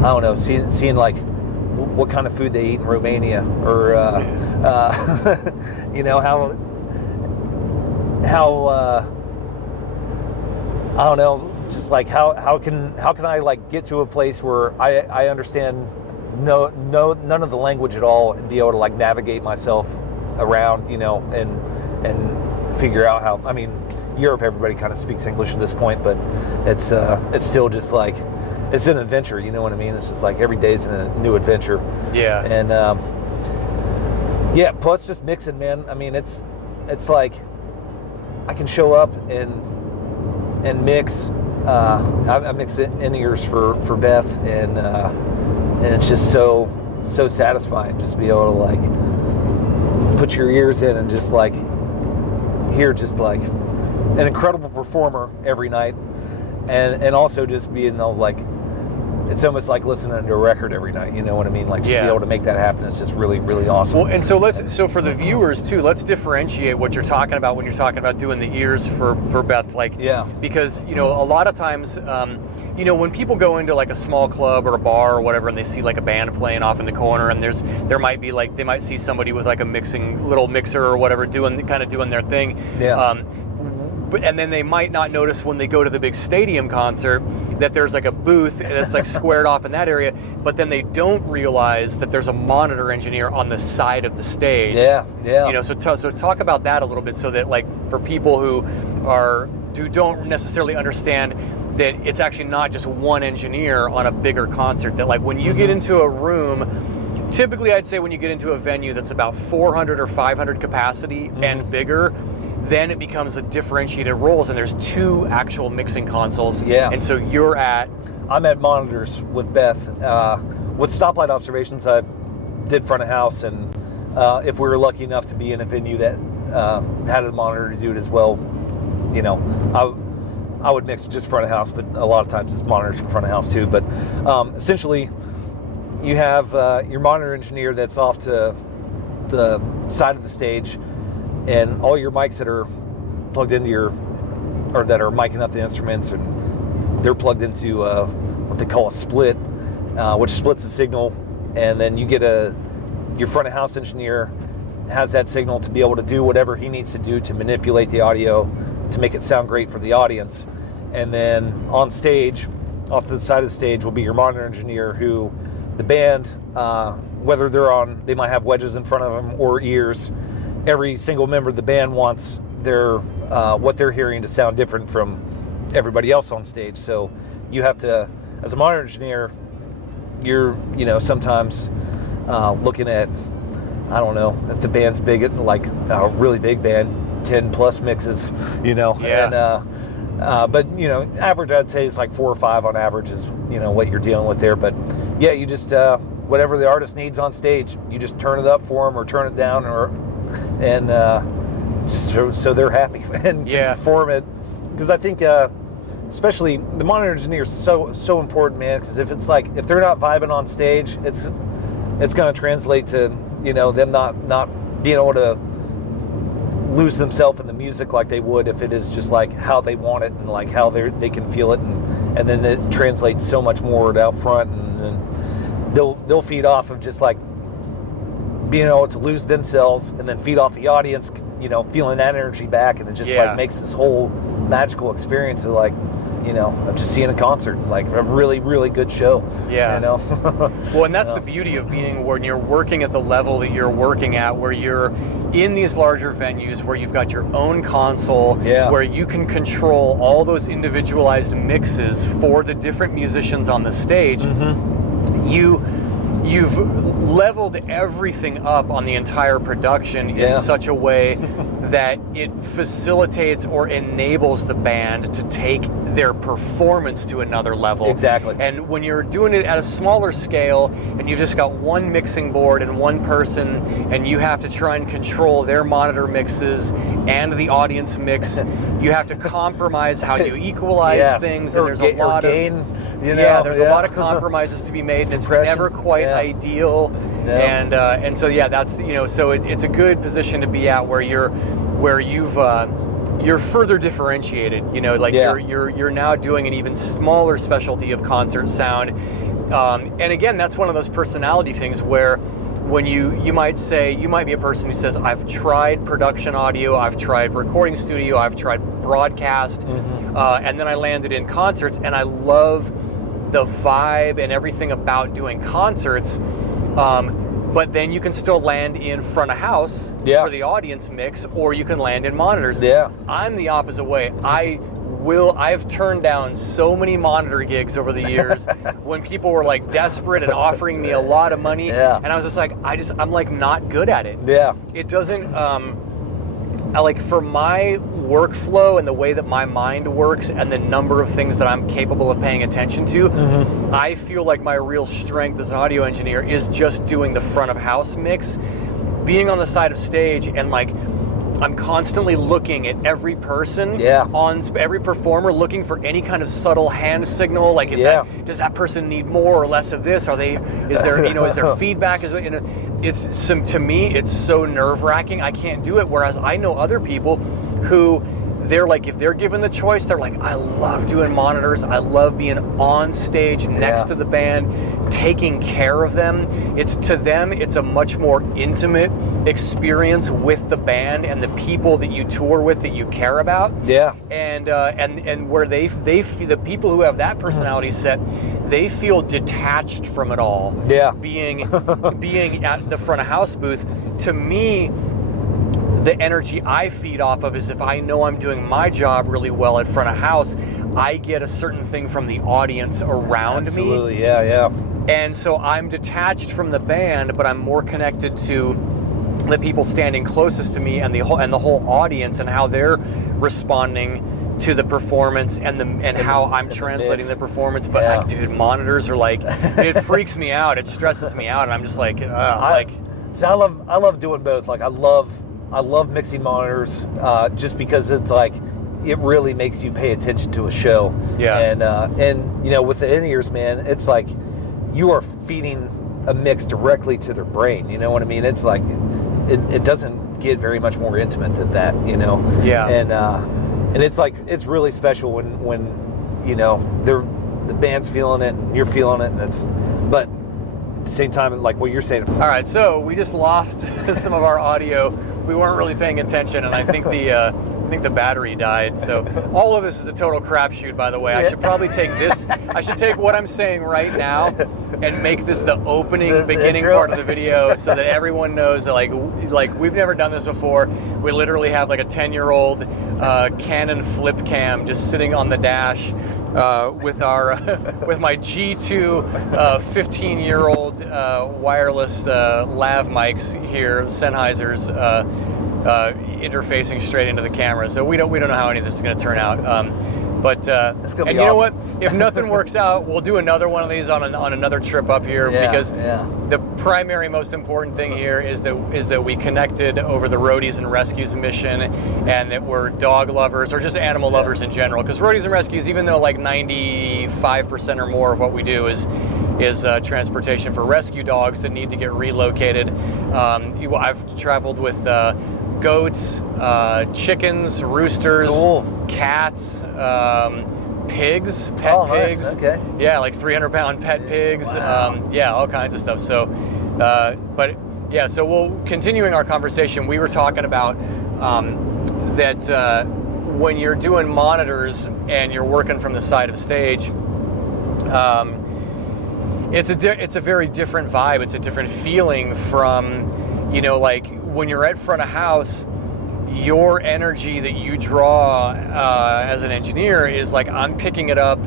I don't know, seeing like what kind of food they eat in Romania, or you know, how I don't know, just like how can I like get to a place where I understand none of the language at all, and be able to like navigate myself around, you know, and figure out how. I mean, Europe, everybody kind of speaks English at this point, but it's still just like, it's an adventure, you know what I mean? It's just like every day's a new adventure. Yeah. And plus just mixing, man. I mean, it's like I can show up and mix. I mix in-ears for Beth, and it's just so satisfying just to be able to like put your ears in and just like hear just like an incredible performer every night, and also just being like, it's almost like listening to a record every night, you know what I mean? Like, just be able to make that happen is just really, really awesome. Well, and so for the viewers too, let's differentiate what you're talking about when you're talking about doing the ears for Beth, like, because, you know, a lot of times, you know, when people go into like a small club or a bar or whatever, and they see like a band playing off in the corner, and there might be like, they might see somebody with like a little mixer or whatever doing their thing. And then they might not notice when they go to the big stadium concert that there's like a booth that's like squared off in that area, but then they don't realize that there's a monitor engineer on the side of the stage. You know, so talk about that a little bit, so that like for people who don't necessarily understand that it's actually not just one engineer on a bigger concert, that like when you get into a room, typically I'd say when you get into a venue that's about 400 or 500 capacity and bigger, then it becomes a differentiated roles, and there's two actual mixing consoles. And so I'm at monitors with Beth. With Stoplight Observations, I did front of house, and if we were lucky enough to be in a venue that had a monitor to do it as well, you know, I would mix just front of house, but a lot of times it's monitors from front of house too. But essentially, you have your monitor engineer that's off to the side of the stage, and all your mics that are plugged into that are miking up the instruments, and they're plugged into what they call a split, which splits the signal, and then you get your front of house engineer has that signal to be able to do whatever he needs to do to manipulate the audio to make it sound great for the audience. And then on stage, off to the side of the stage, will be your monitor engineer, who the band, whether they might have wedges in front of them or ears, every single member of the band wants their what they're hearing to sound different from everybody else on stage. So you have to, as a monitor engineer, you're, you know, sometimes looking at, I don't know, if the band's big, like a really big band, 10 plus mixes, you know. And but, you know, average I'd say is like 4 or 5 on average is, you know, what you're dealing with there. But yeah, you just whatever the artist needs on stage, you just turn it up for them or turn it down, and just so they're happy and can perform it. Because I think especially the monitor engineer is so important, man, because if they're not vibing on stage, it's going to translate to, you know, them not being able to lose themselves in the music like they would if it is just like how they want it and like how they can feel it, and then it translates so much more out front, and they'll feed off of just like being able to lose themselves and then feed off the audience, you know, feeling that energy back, and it just like makes this whole magical experience of like, you know, of just seeing a concert, like a really, really good show. You know? Well, and that's the beauty of being when you're working at the level that you're working at, where you're in these larger venues, where you've got your own console, where you can control all those individualized mixes for the different musicians on the stage. You've leveled everything up on the entire production in such a way that it facilitates or enables the band to take their performance to another level. Exactly. And when you're doing it at a smaller scale and you've just got one mixing board and one person and you have to try and control their monitor mixes and the audience mix, you have to compromise how you equalize things, and there's a lot of there's a lot of compromises to be made, and it's never quite ideal. No. And so that's so it's a good position to be at where you're further differentiated. You're now doing an even smaller specialty of concert sound, and again, that's one of those personality things where when you might be a person who says, I've tried production audio, I've tried recording studio, I've tried broadcast, and then I landed in concerts, and I love the vibe and everything about doing concerts, but then you can still land in front of house for the audience mix, or you can land in monitors. I'm the opposite way. I've turned down so many monitor gigs over the years when people were like desperate and offering me a lot of money, and I was just like, I'm like not good at it. It doesn't for my workflow and the way that my mind works and the number of things that I'm capable of paying attention to, I feel like my real strength as an audio engineer is just doing the front of house mix, being on the side of stage, and like I'm constantly looking at every person, every performer, looking for any kind of subtle hand signal, like does that person need more or less of this? Is there feedback? To me, it's so nerve-wracking. I can't do it. Whereas I know other people who, they're like, if they're given the choice, they're like, I love doing monitors. I love being on stage next to the band, taking care of them. To them, it's a much more intimate experience with the band and the people that you tour with that you care about. And where the people who have that personality set, they feel detached from it all. Being at the front of house booth, to me, the energy I feed off of is if I know I'm doing my job really well at front of house, I get a certain thing from the audience around me. And so I'm detached from the band, but I'm more connected to the people standing closest to me and the whole audience and how they're responding to the performance and how I'm translating the performance. But dude, monitors are like, it freaks me out. It stresses me out, and I'm just like, So I love doing both. Like I love mixing monitors just because it's like it really makes you pay attention to a show. And with the in-ears, man, it's like you are feeding a mix directly to their brain. You know what I mean? It's like it doesn't get very much more intimate than that. And it's like it's really special when the band's feeling it and you're feeling it, and but at the same time, like what you're saying. All right, so we just lost some of our audio. We weren't really paying attention, and I think the battery died. So all of this is a total crapshoot, by the way. I should probably take this. I should take what I'm saying right now and make this the beginning part of the video, so that everyone knows that like we've never done this before. We literally have like a 10-year-old Canon flip cam just sitting on the dash. With my G2 15-year-old wireless lav mics here, Sennheiser's, interfacing straight into the camera. So we don't know how any of this is going to turn out. But and you know what? If nothing works out, we'll do another one of these on another trip up here, because the primary, most important thing here is that we connected over the Roadies and Rescues mission, and that we're dog lovers, or just animal lovers in general. Because Roadies and Rescues, even though like 95% or more of what we do is transportation for rescue dogs that need to get relocated, I've traveled with goats, chickens, roosters, pigs. cats, pigs, pet pigs. Nice. Okay. Yeah, like 300-pound pet pigs. Wow. All kinds of stuff. So, so continuing our conversation, we were talking about that when you're doing monitors and you're working from the side of stage, it's a very different vibe. It's a different feeling from, like when you're at front of house, your energy that you draw as an engineer is like, I'm picking it up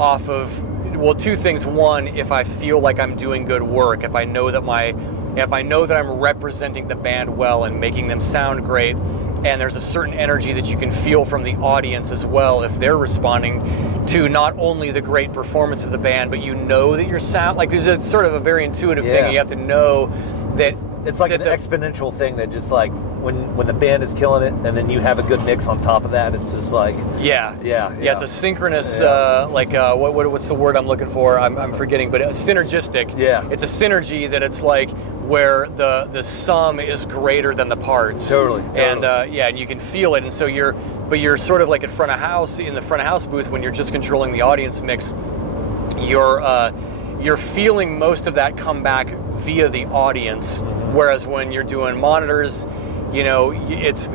off of, well, two things. One, if I feel like I'm doing good work, if I know that I'm representing the band well and making them sound great, and there's a certain energy that you can feel from the audience as well if they're responding to not only the great performance of the band, but you know that your sound, like there's a sort of a very intuitive thing. You have to know that it's like an exponential thing that just like when the band is killing it and then you have a good mix on top of that, it's just like it's a synchronous what's the word I'm looking for? I'm forgetting, but synergistic. It's a synergy that it's like where the sum is greater than the parts. Totally. And and you can feel it, and so you're sort of like in the front of house booth when you're just controlling the audience mix. You're feeling most of that come back via the audience, whereas when you're doing monitors, you know, it's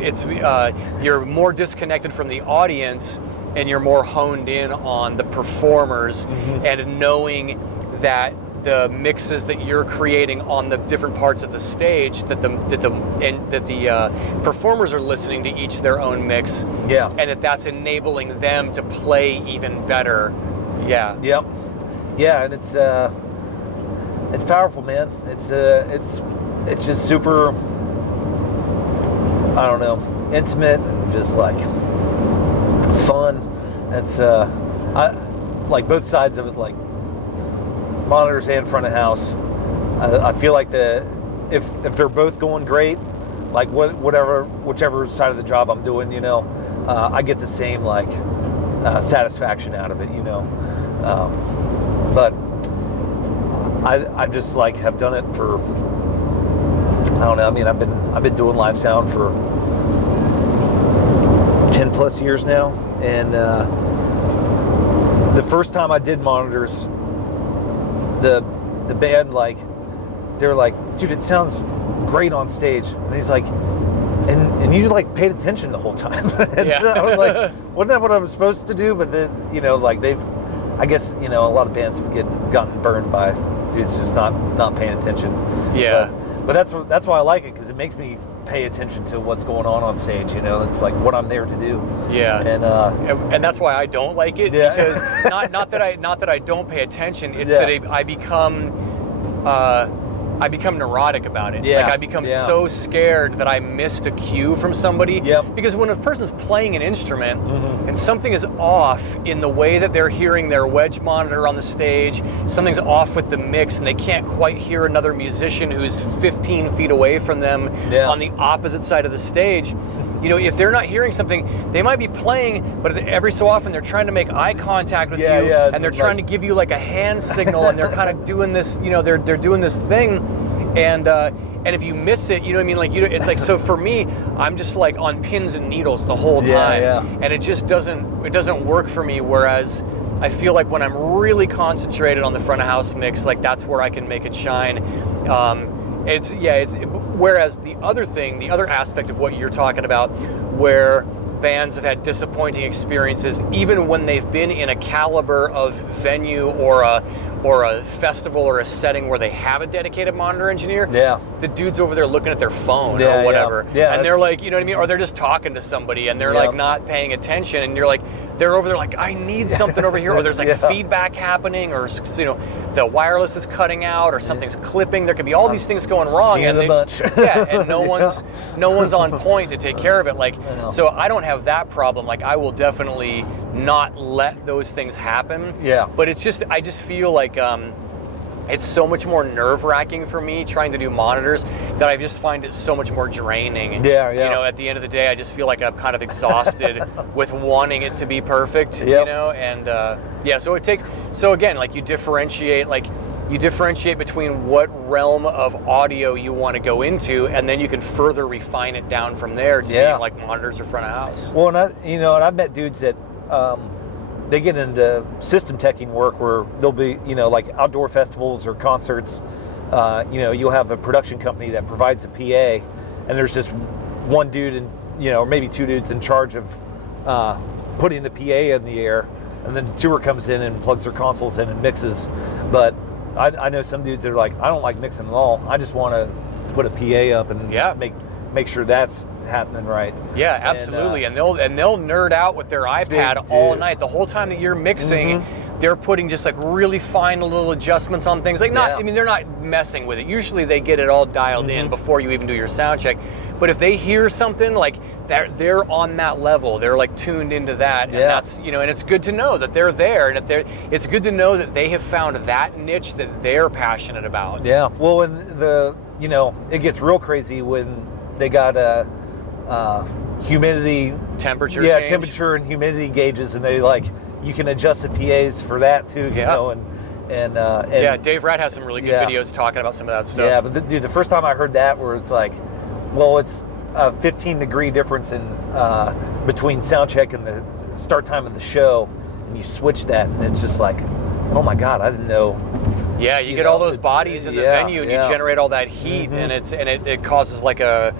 you're more disconnected from the audience and you're more honed in on the performers and knowing that the mixes that you're creating on the different parts of the stage that the performers are listening to each their own mix, and that's enabling them to play even better. And it's powerful, man. It's just super, I don't know, intimate and just like fun. It's I like both sides of it, like monitors and front of house. I feel like if they're both going great, like whichever side of the job I'm doing, you know, I get the same like satisfaction out of it, you know. But I just like have done it for, I don't know. I mean, I've been doing live sound for 10 plus years now, and the first time I did monitors, the band, like, they're like, dude, it sounds great on stage. And he's like, and you like paid attention the whole time. And I was like, wasn't that what I was supposed to do? But then, you know, like I guess, you know, a lot of bands have gotten burned by dudes just not paying attention. But that's why I like it, because it makes me pay attention to what's going on stage. You know, it's like what I'm there to do. And that's why I don't like it, because not that I don't pay attention. It's that I become neurotic about it. Like I become so scared that I missed a cue from somebody. Because when a person's playing an instrument and something is off in the way that they're hearing their wedge monitor on the stage, something's off with the mix and they can't quite hear another musician who's 15 feet away from them on the opposite side of the stage. You know, if they're not hearing something, they might be playing, but every so often they're trying to make eye contact with you, and they're trying to give you like a hand signal, and they're kind of doing this, you know, they're doing this thing, and if you miss it, you know what I mean? Like, it's like, so for me, I'm just like on pins and needles the whole time, and it just doesn't work for me. Whereas I feel like when I'm really concentrated on the front of house mix, like that's where I can make it shine. Whereas the other aspect of what you're talking about, where bands have had disappointing experiences, even when they've been in a caliber of venue or a festival or a setting where they have a dedicated monitor engineer, the dude's over there looking at their phone or whatever, and they're like, you know what I mean, or they're just talking to somebody and they're like not paying attention, and you're like, they're over there like, I need something over here, or there's like feedback happening, or, you know, the wireless is cutting out, or something's clipping. There could be all these things going wrong, and and no one's on point to take care of it. Like, so I don't have that problem. Like, I will definitely not let those things happen. But it's just, I just feel like it's so much more nerve-wracking for me trying to do monitors that I just find it so much more draining. You know, at the end of the day, I just feel like I'm kind of exhausted with wanting it to be perfect, you know? And so again, like you differentiate between what realm of audio you want to go into, and then you can further refine it down from there to being like monitors or front of house. Well, and I've met dudes that, they get into system teching work where they'll be, you know, like outdoor festivals or concerts. You know, you'll have a production company that provides a PA, and there's just one dude and, you know, or maybe two dudes in charge of putting the PA in the air, and then the tour comes in and plugs their consoles in and mixes. But I know some dudes that are like, I don't like mixing at all. I just want to put a PA up and just make sure that's happening right. Absolutely. And they'll nerd out with their iPad all night. The whole time that you're mixing, they're putting just like really fine little adjustments on things. Like I mean, they're not messing with it. Usually they get it all dialed in before you even do your sound check. But if they hear something, like they're on that level. They're like tuned into that, and that's, you know, and it's good to know that they're there, and it's good to know that they have found that niche that they're passionate about. Yeah. Well, and you know, it gets real crazy when they got humidity, temperature change. Temperature and humidity gauges, and they like, you can adjust the PAs for that too, you know, and Dave Ratt has some really good videos talking about some of that stuff. Yeah, but dude, the first time I heard that, where it's like, well, it's a 15-degree difference in between sound check and the start time of the show, and you switch that, and it's just like, oh my God, I didn't know. Yeah, you get all those bodies in the venue, and you generate all that heat, and it causes like a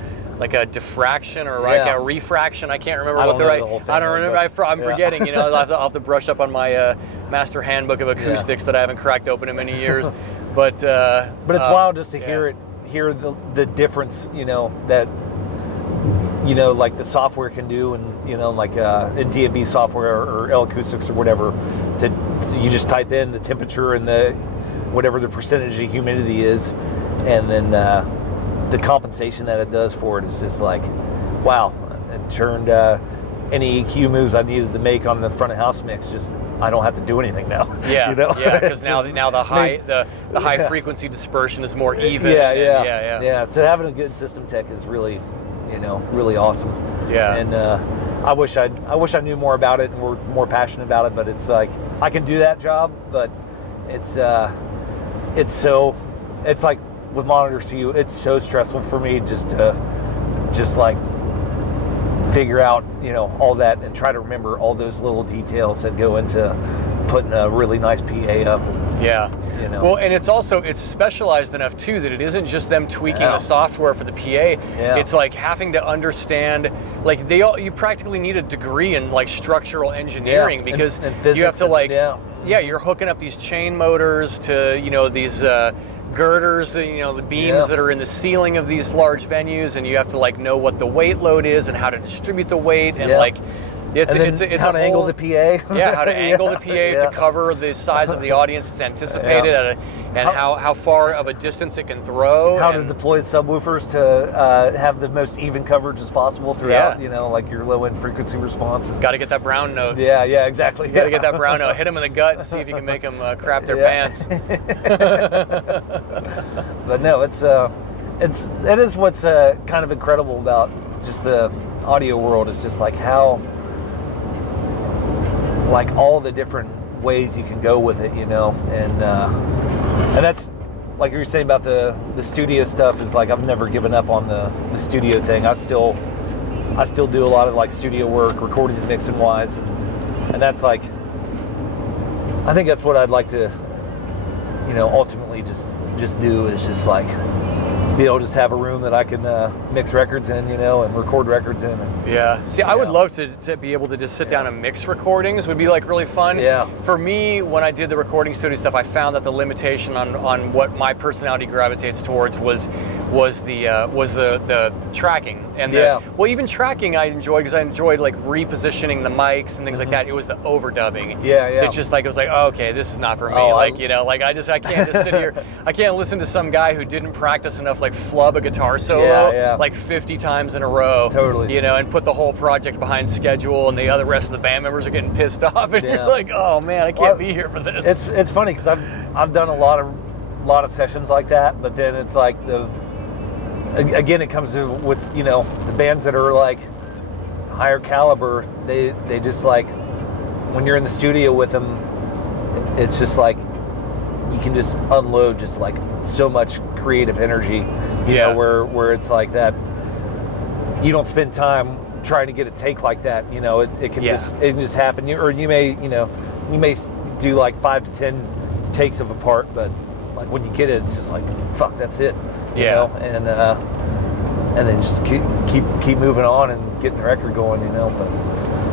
diffraction or like a refraction. I can't remember what they're. I don't remember. I'm forgetting. You know, I'll have to brush up on my master handbook of acoustics that I haven't cracked open in many years. But it's wild just to hear the difference. You know, that, you know, like the software can do, and, you know, like in D&B software or L Acoustics or whatever, you just type in the temperature and the whatever the percentage of humidity is, and then the compensation that it does for it is just like, wow. It turned any EQ moves I needed to make on the front of house mix, just, I don't have to do anything now. Yeah, you know? Yeah, because now the high frequency dispersion is more even. Yeah. So having a good system tech is really, you know, really awesome. Yeah. And I wish I knew more about it and were more passionate about it. But it's like, I can do that job, but it's like with monitors to you, it's so stressful for me just to like figure out, you know, all that and try to remember all those little details that go into putting a really nice PA up. Yeah. You know. Well, and it's specialized enough too that it isn't just them tweaking the software for the PA. Yeah. It's like having to understand, like you practically need a degree in like structural engineering because and physics, you have to like and, you're hooking up these chain motors to, you know, these girders, you know, the beams that are in the ceiling of these large venues, and you have to like know what the weight load is and how to distribute the weight, and like it's how to angle the PA. Yeah, how to angle the PA to cover the size of the audience that's anticipated, and how far of a distance it can throw. How to deploy subwoofers to have the most even coverage as possible throughout, you know, like your low end frequency response. Got to get that brown note. Yeah, exactly. Got to get that brown note. Hit them in the gut and see if you can make them crap their pants. But no, that is what's kind of incredible about just the audio world, is just like how, like all the different ways you can go with it, you know, and that's like you were saying about the studio stuff, is like I've never given up on the studio thing. I still do a lot of like studio work, recording and mixing wise, and that's like, I think that's what I'd like to, you know, ultimately just do, is just like be able to just have a room that I can mix records in, you know, and record records in. And, See, I would love to be able to just sit down and mix recordings. Would be like really fun. Yeah. For me, when I did the recording studio stuff, I found that the limitation on what my personality gravitates towards was the tracking. And well, even tracking I enjoyed, because I enjoyed like repositioning the mics and things like that. It was the overdubbing. It's just like, it was like, oh, okay, this is not for me. Like, you know, like I can't just sit here. I can't listen to some guy who didn't practice enough, like flub a guitar solo like 50 times in a row. Totally. You know, and put the whole project behind schedule, and the other rest of the band members are getting pissed off, and you're like, oh man, I can't be here for this. It's funny because I've done a lot of sessions like that, but then it's like again, it comes with, you know, the bands that are like higher caliber, they just like, when you're in the studio with them, it's just like you can just unload just like so much creative energy, you know, where it's like that you don't spend time trying to get a take like that, you know, it can just happen. You may do like 5 to 10 takes of a part, but like when you get it, it's just like, fuck, that's it, you know, and then just keep moving on and getting the record going, you know. But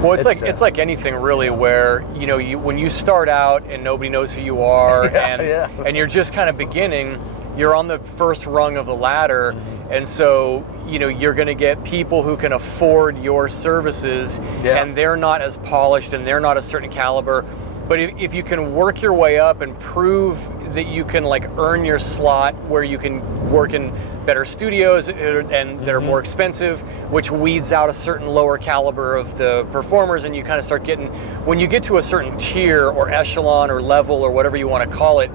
well, it's like anything really, where, you know, when you start out and nobody knows who you are, and you're just kind of beginning, you're on the first rung of the ladder, and so, you know, you're going to get people who can afford your services, and they're not as polished and they're not a certain caliber. But if you can work your way up and prove that you can like earn your slot where you can work in better studios and that are more expensive, which weeds out a certain lower caliber of the performers, and you kind of start getting, when you get to a certain tier or echelon or level or whatever you want to call it,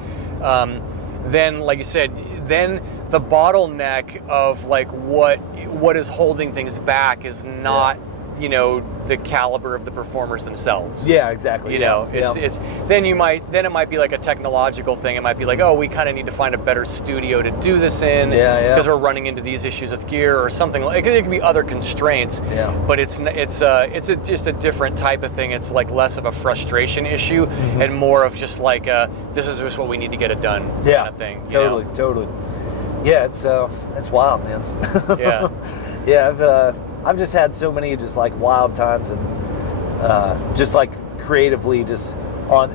then like you said, then the bottleneck of like what is holding things back is not the caliber of the performers themselves. Yeah, exactly. It's then it might be like a technological thing. It might be like, oh, we kind of need to find a better studio to do this in because we're running into these issues with gear or something. Like it could be other constraints. Yeah. But it's just a different type of thing. It's like less of a frustration issue and more of just like this is just what we need to get it done kind of thing. Totally. Yeah, it's wild, man. Yeah. Yeah, I've just had so many just like wild times, and just like creatively, just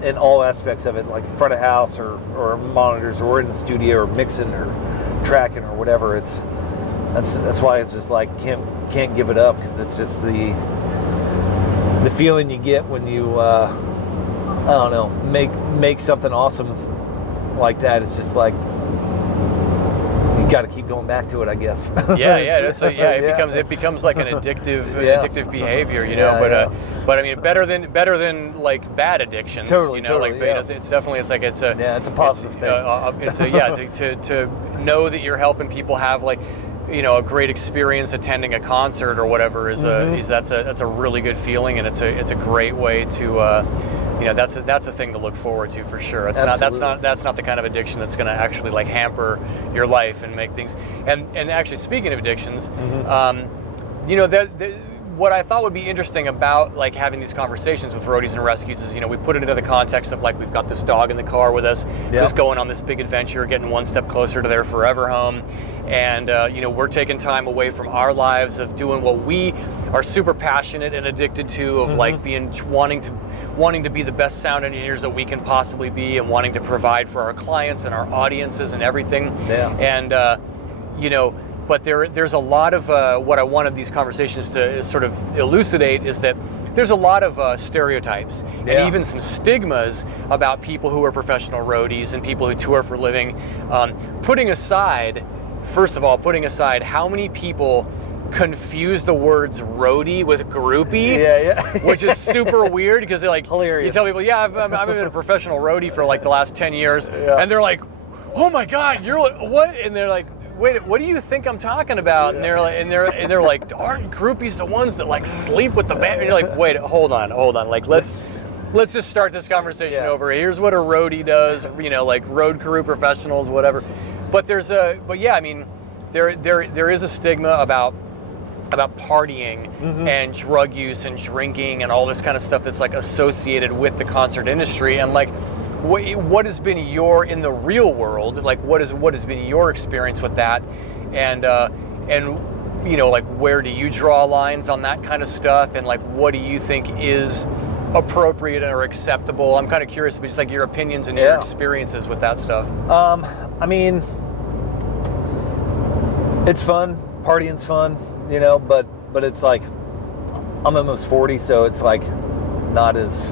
in all aspects of it, like front of house or monitors, or in the studio or mixing or tracking or whatever. That's why it's just like can't give it up, because it's just the feeling you get when you I don't know, make something awesome like that. It's just like you got to keep going back to it, I guess. It becomes like an addictive behavior, But I mean, better than like bad addictions. Totally. It's definitely it's a positive thing. To know that you're helping people have like a great experience attending a concert or whatever that's a really good feeling, and it's a great way to that's a thing to look forward to for sure. That's not the kind of addiction that's going to actually like hamper your life and make things. And actually, speaking of addictions, what I thought would be interesting about like having these conversations with Roadies and Rescues is, we put it into the context of like we've got this dog in the car with us, just going on this big adventure, getting one step closer to their forever home. And we're taking time away from our lives of doing what we are super passionate and addicted to, of like wanting to be the best sound engineers that we can possibly be, and wanting to provide for our clients and our audiences and everything. And but there's a lot of what I wanted these conversations to sort of elucidate is that there's a lot of stereotypes and even some stigmas about people who are professional roadies and people who tour for a living. First of all, putting aside how many people confuse the words roadie with groupie, which is super weird, because they're like, hilarious. You tell people, I've been a professional roadie for like the last 10 years, and they're like, oh my God, you're like, what? And they're like, wait, what do you think I'm talking about? And they're like, aren't groupies the ones that like sleep with the band? And you're like, wait, hold on, like let's just start this conversation over. Here's what a roadie does, like road crew professionals, whatever. But there is a stigma about partying and drug use and drinking and all this kind of stuff that's like associated with the concert industry. And like, what has been in the real world? Like, what has been your experience with that? And like, where do you draw lines on that kind of stuff? And like, what do you think is appropriate or acceptable? I'm kind of curious, just like your opinions and your experiences with that stuff. I mean, it's fun. Partying's fun, but it's like, I'm almost 40, so it's like not as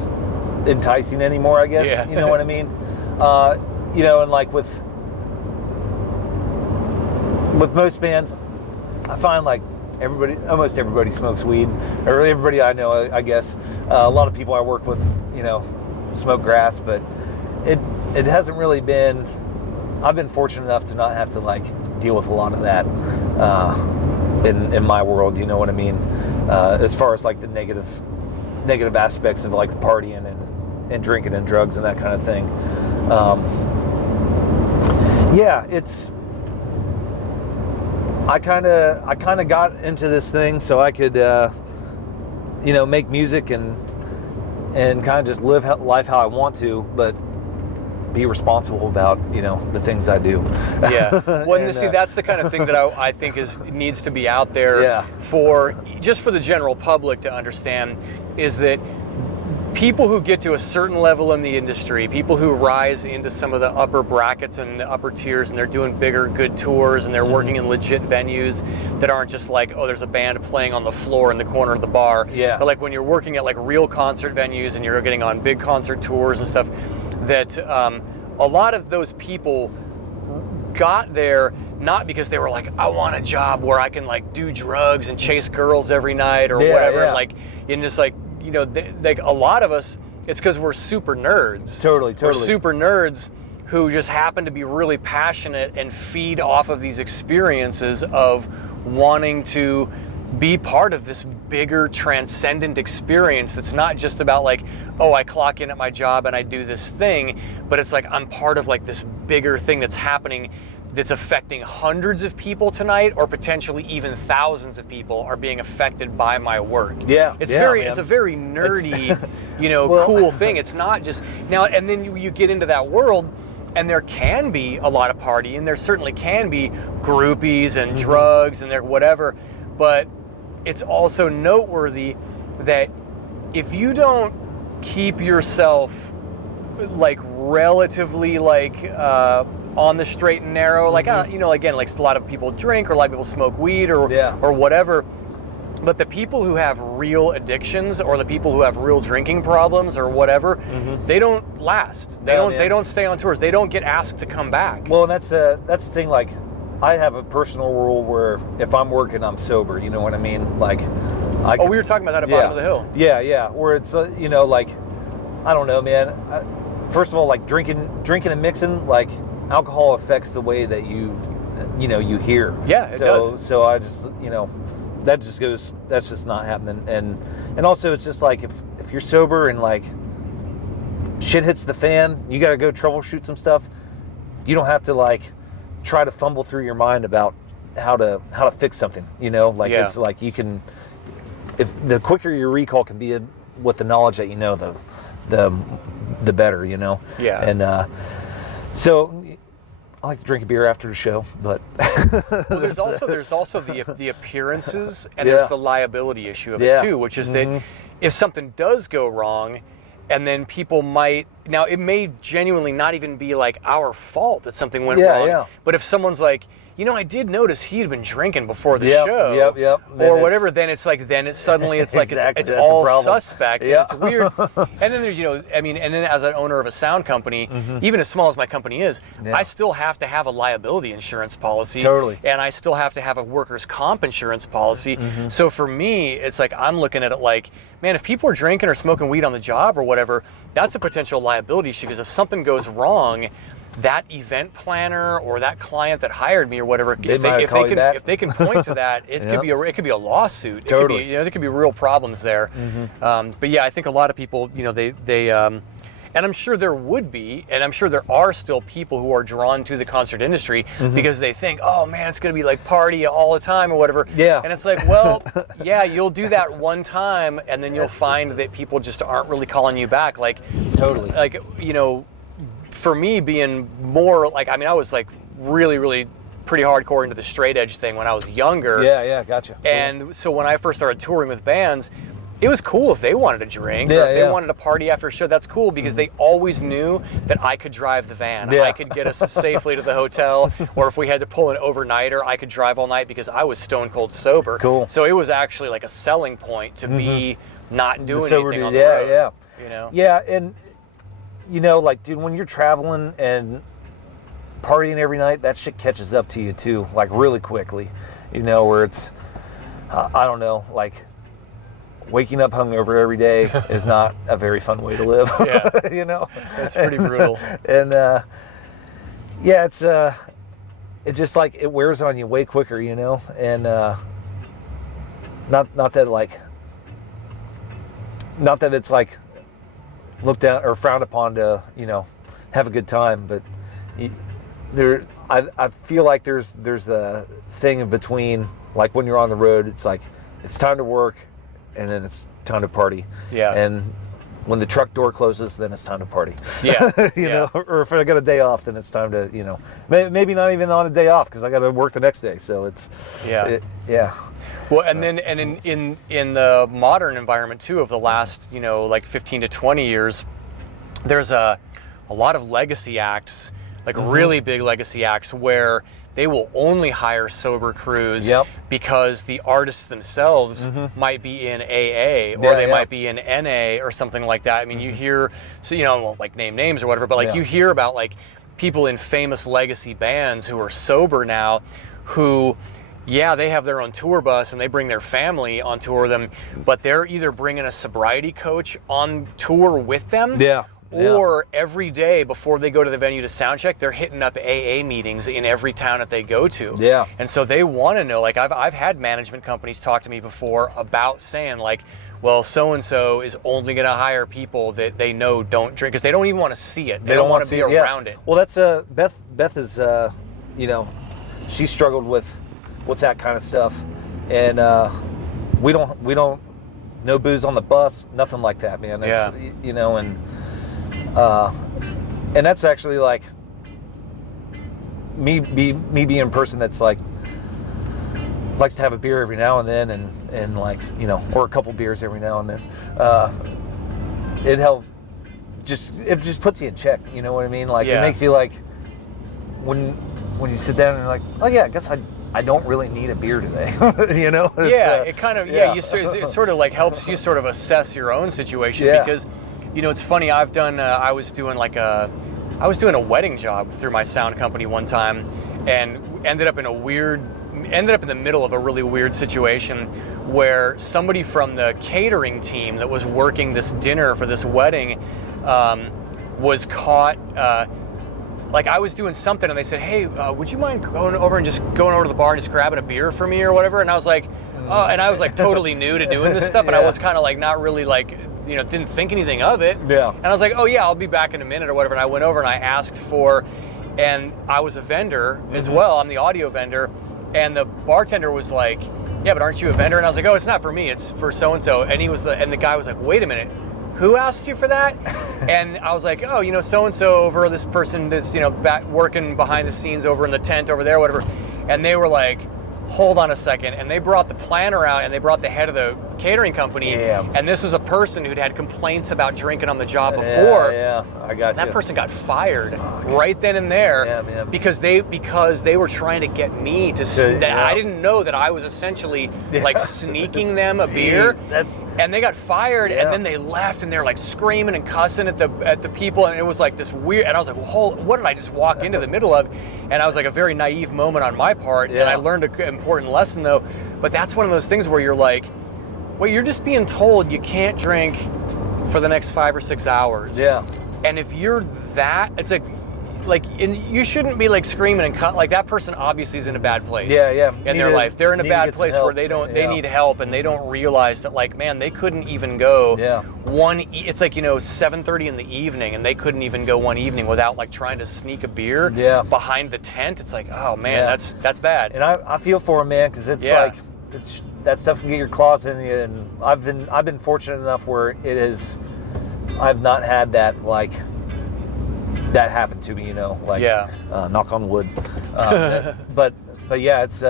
enticing anymore, I guess. You know what I mean? And like with most bands, I find like almost everybody smokes weed, or everybody I know, I guess. A lot of people I work with, smoke grass, but it hasn't really been. I've been fortunate enough to not have to like deal with a lot of that in my world. You know what I mean? As far as like the negative aspects of like the partying and drinking and drugs and that kind of thing. I kind of got into this thing so I could make music and kind of just live life how I want to, but be responsible about the things I do. Well, see, that's the kind of thing that I think needs to be out there for the general public to understand, is that people who get to a certain level in the industry, people who rise into some of the upper brackets and the upper tiers, and they're doing bigger, good tours, and they're working in legit venues that aren't just like, oh, there's a band playing on the floor in the corner of the bar. Yeah. But like when you're working at like real concert venues and you're getting on big concert tours and stuff, that a lot of those people got there not because they were like, I want a job where I can like do drugs and chase girls every night or whatever. Yeah. Like, in just like, you know, like a lot of us, it's because we're super nerds. Totally. We're super nerds who just happen to be really passionate and feed off of these experiences of wanting to be part of this bigger transcendent experience that's not just about like, oh, I clock in at my job and I do this thing, but it's like I'm part of like this bigger thing that's happening that's affecting hundreds of people tonight, or potentially even thousands of people are being affected by my work. Yeah. It's man. a very nerdy, you know, cool thing. It's not just now, and then you get into that world, and there can be a lot of partying. There certainly can be groupies and drugs and there whatever, but it's also noteworthy that if you don't keep yourself like relatively like on the straight and narrow, like you know, again, like a lot of people drink or a lot of people smoke weed or whatever, but the people who have real addictions or the people who have real drinking problems or whatever, they don't last. They don't stay on tours. They don't get asked to come back. Well, and that's the thing. Like, I have a personal rule where if I'm working, I'm sober. You know what I mean? Like, we were talking about that at Bottom of the Hill. Yeah. Where it's you know, like, I don't know, man. First of all, like drinking and mixing, like alcohol affects the way that you hear. Yeah, it does. So I just, you know, that's just not happening. And also it's just like if you're sober and like shit hits the fan, you got to go troubleshoot some stuff. You don't have to like try to fumble through your mind about how to fix something, you know, like it's like you can, if the quicker your recall can be with the knowledge that you know, the better, you know? Yeah. And so I like to drink a beer after the show, but well, there's also the appearances and there's the liability issue of it too, which is that if something does go wrong, and then people might, now it may genuinely not even be like our fault that something went wrong, but if someone's like, you know, I did notice he had been drinking before the show, or whatever. Then it's like, suddenly it's like it's all suspect. And it's weird. And then there's, you know, I mean, and then as an owner of a sound company, even as small as my company is, I still have to have a liability insurance policy. Totally. And I still have to have a workers' comp insurance policy. So for me, it's like I'm looking at it like, man, if people are drinking or smoking weed on the job or whatever, that's a potential liability issue, because if something goes wrung, that event planner or that client that hired me or whatever, if they can point to that, it could be a lawsuit. Totally. It could be, you know, there could be real problems there. But yeah, I think a lot of people, you know, they and I'm sure there would be, and I'm sure there are still people who are drawn to the concert industry because they think, oh man, it's going to be like party all the time or whatever. Yeah. And it's like, well, yeah, you'll do that one time, and then you'll find that people just aren't really calling you back. Like, totally. Like, you know, for me being more like, I mean, I was like really, really pretty hardcore into the straight edge thing when I was younger. Yeah, gotcha. And so when I first started touring with bands, it was cool if they wanted to drink or if they wanted to party after a show. That's cool because they always knew that I could drive the van. I could get us safely to the hotel, or if we had to pull an overnighter, I could drive all night because I was stone cold sober. Cool. So it was actually like a selling point to be not doing anything on the road. You know? Yeah, and you know, like, dude, when you're traveling and partying every night, that shit catches up to you too, like really quickly. You know, where it's, I don't know, like waking up hungover every day is not a very fun way to live. Yeah. You know, it's pretty brutal. And it's just like it wears on you way quicker, you know, and not that it's like looked down or frowned upon to, you know, have a good time, but I feel like there's a thing in between, like when you're on the road, it's like it's time to work and then it's time to party. Yeah. And when the truck door closes, then it's time to party. Yeah. you know, or if I got a day off, then it's time to, you know, maybe not even on a day off because I got to work the next day. So it's, yeah. Well, and then in the modern environment too of the last, you know, like 15 to 20 years, there's a lot of legacy acts, like really big legacy acts where they will only hire sober crews because the artists themselves might be in AA or they might be in NA or something like that. I mean, you hear, so, you know, I won't like name names or whatever, but like you hear about like people in famous legacy bands who are sober now who, they have their own tour bus and they bring their family on tour with them, but they're either bringing a sobriety coach on tour with them. Or every day before they go to the venue to sound check, they're hitting up AA meetings in every town that they go to. And so they want to know, like I've had management companies talk to me before about saying like, well, so-and-so is only going to hire people that they know don't drink because they don't even want to see it. They don't want to be around it. Well, that's Beth is, you know, she struggled with that kind of stuff. And we don't, no booze on the bus, nothing like that, man. That's, you know, and that's actually like me being a person that's like likes to have a beer every now and then and like, you know, or a couple beers every now and then. It just puts you in check, you know what I mean? Like it makes you like when you sit down and you're like, oh yeah, I guess I don't really need a beer today. You know? It kind of it sort of like helps you sort of assess your own situation because, you know, it's funny. I've done. I was doing a wedding job through my sound company one time, and ended up in the middle of a really weird situation where somebody from the catering team that was working this dinner for this wedding was caught. Like I was doing something, and they said, "Hey, would you mind going over to the bar and just grabbing a beer for me or whatever?" And I was like, "Oh," and I was like totally new to doing this stuff, and I was kind of like not really like, you know, didn't think anything of it. And I was like, "Oh yeah, I'll be back in a minute or whatever." And I went over and I asked for, and I was a vendor as well. I'm the audio vendor, and the bartender was like, "Yeah, but aren't you a vendor?" And I was like, "Oh, it's not for me. It's for so and so." And the guy was like, "Wait a minute. Who asked you for that?" And I was like, "Oh, you know, so-and-so over, this person that's, you know, back working behind the scenes over in the tent over there, whatever." And they were like, "Hold on a second." And they brought the planner out and they brought the head of the catering company. And this was a person who'd had complaints about drinking on the job before. I got you. That person got fired right then and there because they were trying to get me to I didn't know that I was essentially like sneaking them a beer. And they got fired and then they left and they're like screaming and cussing at the people, and it was like this weird, and I was like, well, what did I just walk into the middle of? And I was like a very naive moment on my part, and I learned an important lesson though. But that's one of those things where you're like, well, you're just being told you can't drink for the next 5 or 6 hours. And if you're that, it's like, and you shouldn't be like screaming and cut. Like that person obviously is in a bad place. In their life, they're in a bad place where they need help, and they don't realize that, like, man, they couldn't even go it's like, you know, 7:30 in the evening, and they couldn't even go one evening without like trying to sneak a beer behind the tent. It's like, oh man, that's bad. And I feel for them, man, because it's like that stuff can get your claws in you. And I've been fortunate enough where I've not had that like. That happened to me, you know, like knock on wood. But yeah, it's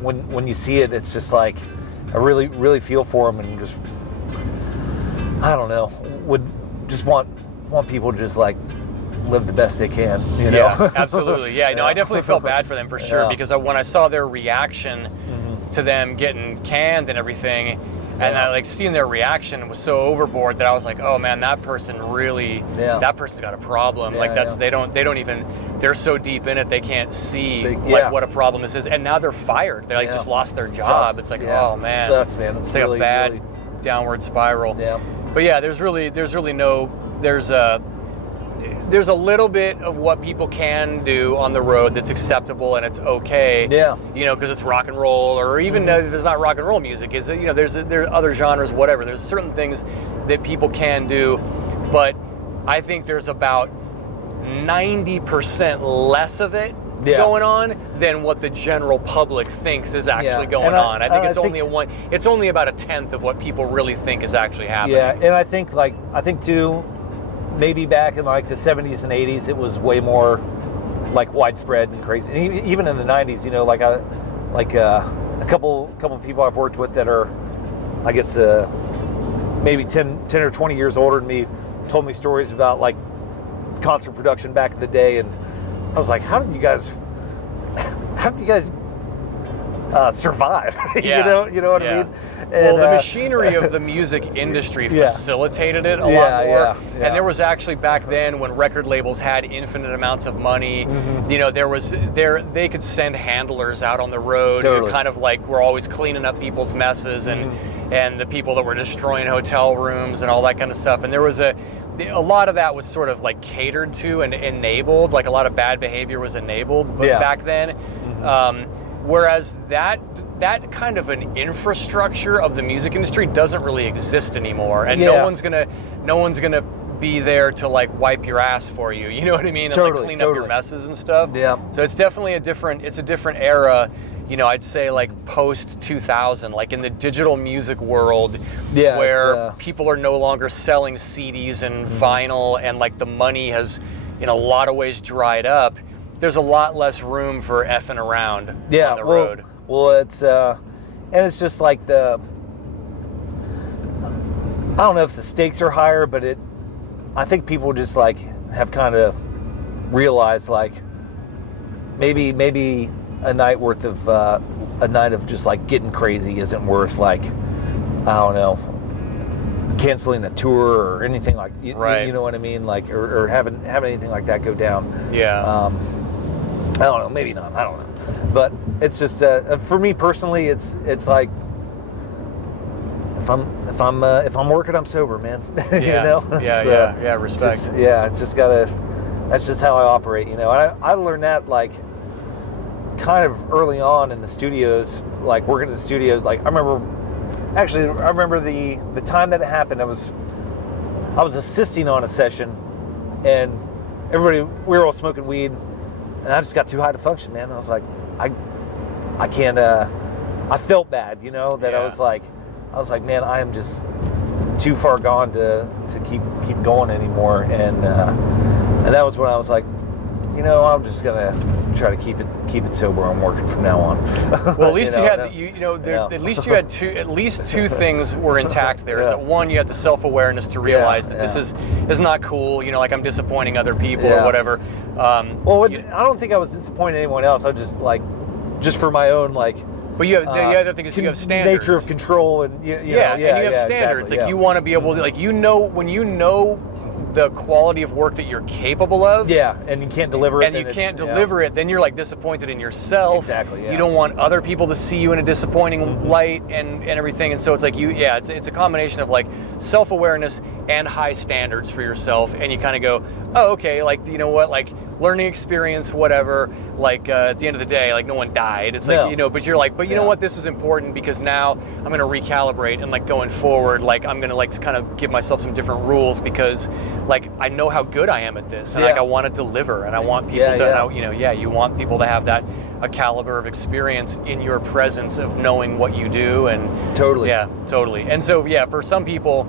when you see it, it's just like I really feel for them, and just I don't know, would just want people to just like live the best they can, you know. Absolutely. No, I definitely felt bad for them for sure because when I saw their reaction to them getting canned and everything. And I like seeing their reaction was so overboard that I was like, oh man, that person really, that person's got a problem. They don't even, they're so deep in it, they can't see what a problem this is. And now they're fired. They like just lost their job. It's like, oh man. It sucks, man. It's like really, a bad downward spiral. But yeah, there's a little bit of what people can do on the road that's acceptable and it's okay. You know, because it's rock and roll, or even if it's not rock and roll music, is it? You know, there's other genres, whatever. There's certain things that people can do, but I think there's about 90% less of it going on than what the general public thinks is actually going on. I think it's only about 1/10 of what people really think is actually happening. Yeah, and I think too, maybe back in like the 70s and 80s, it was way more like widespread and crazy. And even in the 90s, you know, like a couple people I've worked with that are, I guess, maybe 10 or 20 years older than me, told me stories about like concert production back in the day, and I was like, how did you guys survive? You know what I mean? And, well, the machinery of the music industry facilitated it a lot more. And there was actually back then when record labels had infinite amounts of money, you know, they could send handlers out on the road who kind of like were always cleaning up people's messes and the people that were destroying hotel rooms and all that kind of stuff. And there was a lot of that was sort of like catered to and enabled, like a lot of bad behavior was enabled back then. Whereas that kind of an infrastructure of the music industry doesn't really exist anymore, and no one's gonna be there to like wipe your ass for you. You know what I mean? And like clean up your messes and stuff. Yeah. So it's definitely a different era. You know, I'd say like post 2000, like in the digital music world, where people are no longer selling CDs and vinyl, and like the money has, in a lot of ways, dried up. There's a lot less room for effing around on the road. Well, it's and it's just like I don't know if the stakes are higher, but I think people just like have kind of realized like maybe a night of just like getting crazy isn't worth like, I don't know, canceling a tour or anything like you know what I mean, like or having anything like that go down. I don't know, maybe not, I don't know, but it's just for me personally, it's like if I'm working, I'm sober, man. You know? Respect. It's just that's just how I operate, you know. I learned that like kind of early on in the studios, like working in the studios. Like I remember the time that it happened. I was assisting on a session, and we were all smoking weed, and I just got too high to function, man. I was like, I can't. I felt bad, you know, that I was like, man, I am just too far gone to keep going anymore, and that was when I was like, you know, I'm just gonna try to keep it sober. I'm working from now on. Well, at least at least you had two things were intact there. Is that one, you had the self-awareness to realize that this is not cool. You know, like I'm disappointing other people or whatever. I don't think I was disappointing anyone else. I was just for my own like. But the other thing is you have standards. Nature of control, and and you have standards. Exactly, like you want to be able to, like, you know, when you know the quality of work that you're capable of. Yeah, and you can't deliver it. And you can't deliver it, then you're like disappointed in yourself. Exactly. Yeah. You don't want other people to see you in a disappointing light and everything. And so it's like it's a combination of like self-awareness and high standards for yourself. And you kind of go, oh, okay, like, you know what, like learning experience, whatever, like at the end of the day, like no one died. It's like, you know, but you're like, but you know what, this is important because now I'm going to recalibrate, and like going forward, like I'm going to like kind of give myself some different rules because like I know how good I am at this, and like I want to deliver, and I want people you want people to have that a caliber of experience in your presence of knowing what you do. And totally. And so for some people,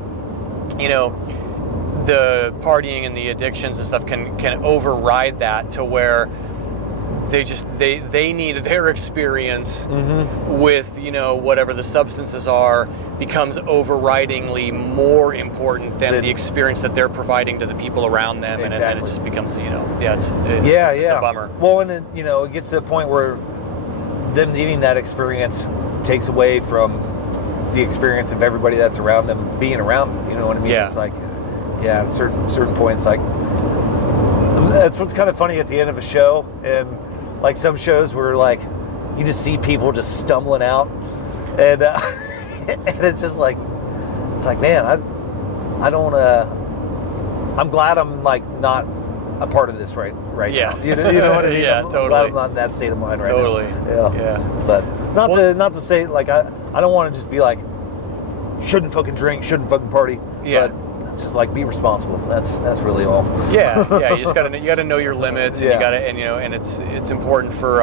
you know, the partying and the addictions and stuff can override that to where they need their experience with, you know, whatever the substances are becomes overridingly more important than the experience that they're providing to the people around them. Exactly. And it just becomes, you know, it's a bummer. Well, and you know, it gets to the point where them needing that experience takes away from the experience of everybody that's around them being around them. You know what I mean? It's like, at certain points, like that's what's kind of funny at the end of a show, and like some shows where like you just see people just stumbling out, and and it's just like, it's like, man, I don't I'm glad I'm like not a part of this right now. You know what I mean? I'm glad I'm not in that state of mind right now. Yeah. But not to say like I don't want to just be like shouldn't fucking drink, shouldn't fucking party. Yeah. just like be responsible. That's really all. Yeah. You just gotta know your limits, and and it's important for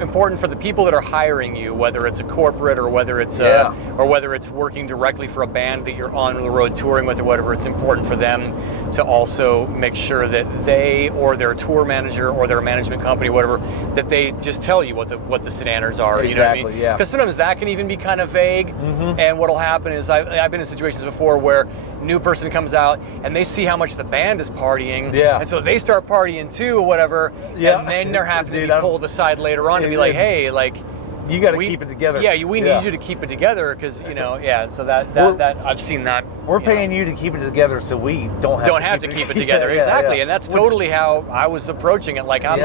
important for the people that are hiring you, whether it's a corporate or whether it's working directly for a band that you're on the road touring with or whatever. It's important for them to also make sure that they or their tour manager or their management company, whatever, that they just tell you what the standards are. Exactly, you know what I mean? Yeah. Because sometimes that can even be kind of vague. Mm-hmm. And what'll happen is I've been in situations before where a new person comes out and they see how much the band is partying, and so they start partying too or whatever, and then they're having to be pulled aside later on to be like, hey, like, you got to keep it together. Yeah, we need you to keep it together because so that I've seen that. We're paying you to keep it together, so we don't have to keep it together. Exactly, and that's totally how I was approaching it. Like I'm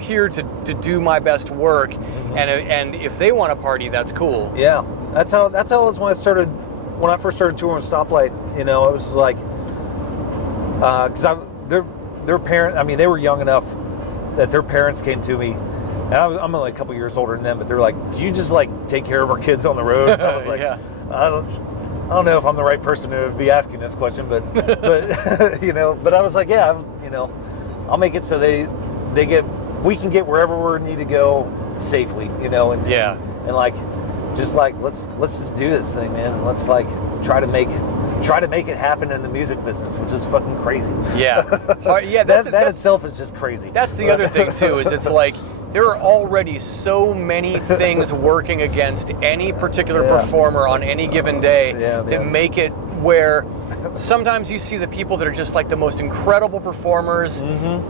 here to do my best work, and if they want to party, that's cool. Yeah, that's how it was when I first started touring with Stoplight. It was like because their parents. I mean, they were young enough that their parents came to me. And I'm only a couple years older than them, but they're like, "Do you just like take care of our kids on the road?" And I was like, I don't know if I'm the right person to be asking this question, but but I was like, I'll make it so we can get wherever we need to go safely, and like let's just do this thing, man, and let's like try to make it happen in the music business, which is fucking crazy. That itself is just crazy. That's the other thing too, is it's like there are already so many things working against any particular performer on any given day that make it where sometimes you see the people that are just like the most incredible performers,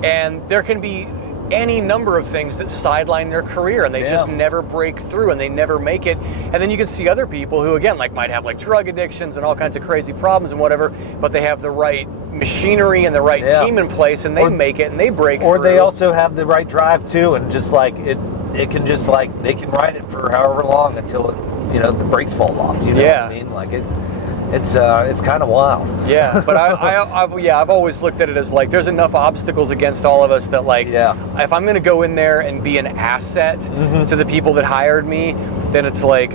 and there can be any number of things that sideline their career and they just never break through and they never make it. And then you can see other people who, again, like might have like drug addictions and all kinds of crazy problems and whatever, but they have the right machinery and the right team in place and they make it and they break through. Or they also have the right drive too, and just like it can just like they can ride it for however long until the brakes fall off. You know what I mean? Like it's kind of wild. Yeah, but I've always looked at it as like there's enough obstacles against all of us that like if I'm going to go in there and be an asset to the people that hired me, then it's like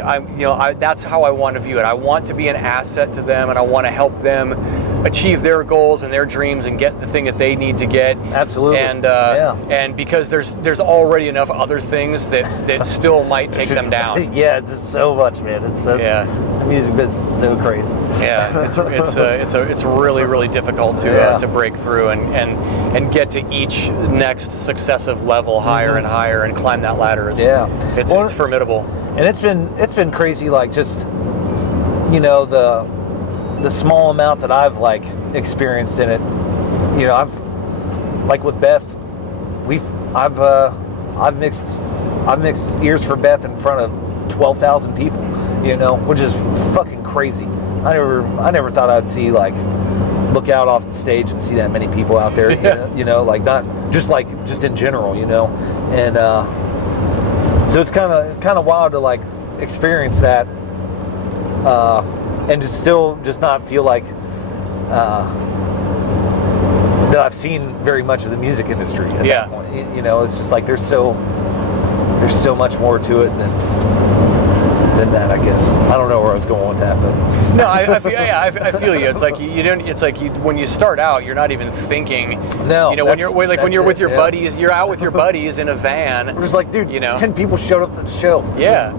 that's how I want to view it. I want to be an asset to them, and I want to help them achieve their goals and their dreams and get the thing that they need to get. Absolutely. And because there's already enough other things that still might take them down. Yeah, it's just so much, man. It's the music business is so crazy. Yeah, it's really, really difficult to break through and get to each next successive level higher and higher and climb that ladder. It's formidable. And it's been crazy, like just the small amount that I've like experienced in it. I've like with Beth, I've mixed ears for Beth in front of 12,000 people, which is fucking crazy. I never thought I'd see look out off the stage and see that many people out there, like not just in general, and so it's kind of wild to like experience that, and just not feel like that I've seen very much of the music industry at that point. It's just like there's so much more to it than that, I guess. I don't know where I was going with that, but no, I feel you. It's like you don't. It's like when you start out, you're not even thinking. No, when you're with your buddies, you're out with your buddies in a van. We're just like, dude, 10 people showed up at the show.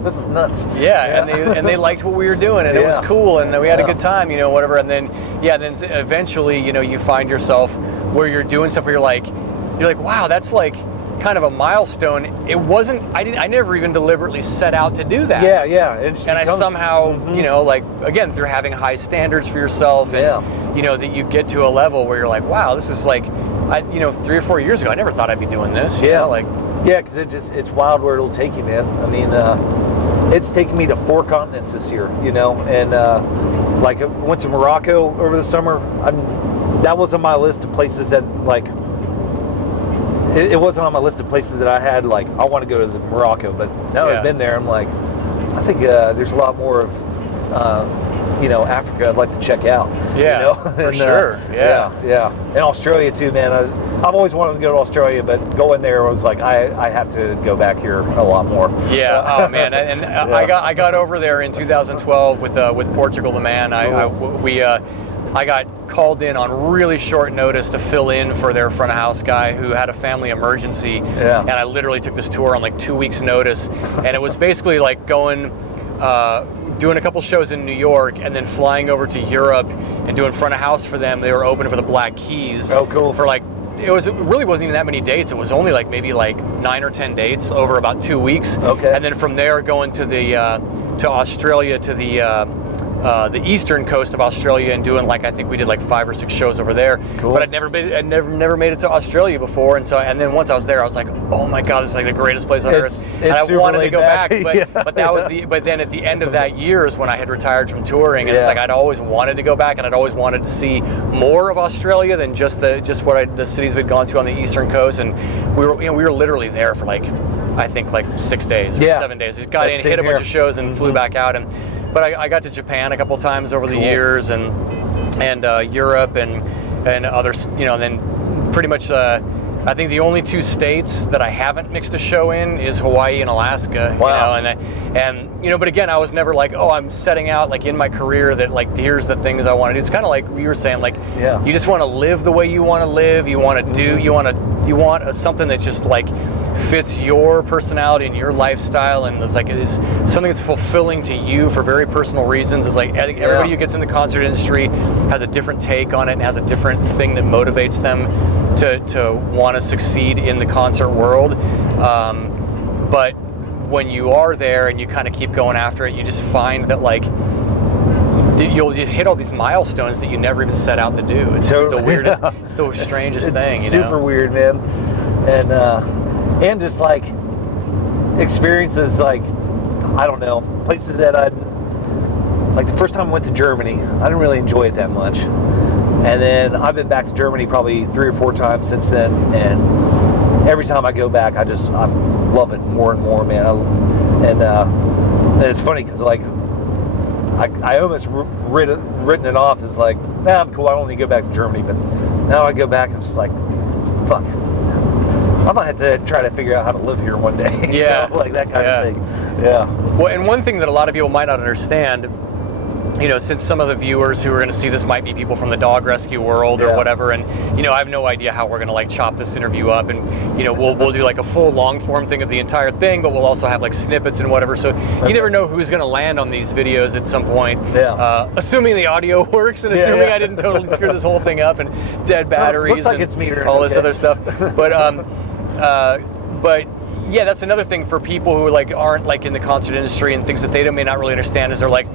This is nuts. And they liked what we were doing, and it was cool, and we had a good time, whatever. And then then eventually, you find yourself where you're doing stuff where you're like, wow, that's like kind of a milestone. It wasn't. I never even deliberately set out to do that. And I somehow, like again through having high standards for yourself, and that you get to a level where you're like, wow, this is like, 3 or 4 years ago, I never thought I'd be doing this. Because it's wild where it'll take you, man. I mean, it's taken me to 4 continents this year, and like I went to Morocco over the summer. That was on my list of places that like. It wasn't on my list of places that I had like I want to go to Morocco, but now that I've been there, I'm like, I think there's a lot more of Africa I'd like to check out. Yeah, for sure. Yeah. And Australia too, man. I've always wanted to go to Australia, but going there was like I have to go back here a lot more. Yeah. Oh man. And I got over there in 2012 with Portugal the Man. I got called in on really short notice to fill in for their front of house guy who had a family emergency. Yeah. And I literally took this tour on like 2 weeks notice, and it was basically like going. Doing a couple shows in New York and then flying over to Europe and doing front of house for them. They were open for the Black Keys. Oh, cool. For like, it really wasn't even that many dates. It was only like maybe like 9 or 10 dates over about 2 weeks. Okay. And then from there going to to Australia, to the eastern coast of Australia, and doing like, I think we did like 5 or 6 shows over there. Cool. But I'd never made it to Australia before, and then once I was there, I was like, oh my God, this is like the greatest place on earth. And I wanted to go back, but that was but then at the end of that year is when I had retired from touring, and it's like I'd always wanted to go back, and I'd always wanted to see more of Australia than just the cities we'd gone to on the eastern coast, and we were literally there for like, I think like 6 days or 7 days. Just got in, hit a bunch of shows, and flew back out. But I got to Japan a couple times over the years, and Europe and others, and then pretty much I think the only 2 states that I haven't mixed a show in is Hawaii and Alaska. Wow. But again, I was never like, oh, I'm setting out like in my career that like here's the things I want to do. It's kind of like we were saying, like you just want to live the way you want to live. You want to do. You want something that just like fits your personality and your lifestyle, and it's something that's fulfilling to you for very personal reasons. It's like I think everybody who gets in the concert industry has a different take on it and has a different thing that motivates them to want to succeed in the concert world. But when you are there and you kind of keep going after it, you just find that like you'll hit all these milestones that you never even set out to do. It's the weirdest, it's the strangest thing. Super weird, man. And just like experiences, like I don't know, places that like the first time I went to Germany, I didn't really enjoy it that much. And then I've been back to Germany probably 3 or 4 times since then, and every time I go back, I love it more and more, man. And it's funny because like I almost written it off as like, I'm cool, I don't need to go back to Germany. But now I go back, I'm just like, fuck, I might have to try to figure out how to live here one day. Yeah. Like that kind of thing. Yeah. Well, and one thing that a lot of people might not understand, since some of the viewers who are going to see this might be people from the dog rescue world or whatever, and I have no idea how we're going to like chop this interview up, and we'll do like a full long form thing of the entire thing, but we'll also have like snippets and whatever, so you never know who's going to land on these videos at some point. Assuming the audio works, and assuming I didn't totally screw this whole thing up, and dead batteries, looks like and it's metered, all this other stuff, but yeah, that's another thing for people who like aren't like in the concert industry, and things that they may not really understand is they're like,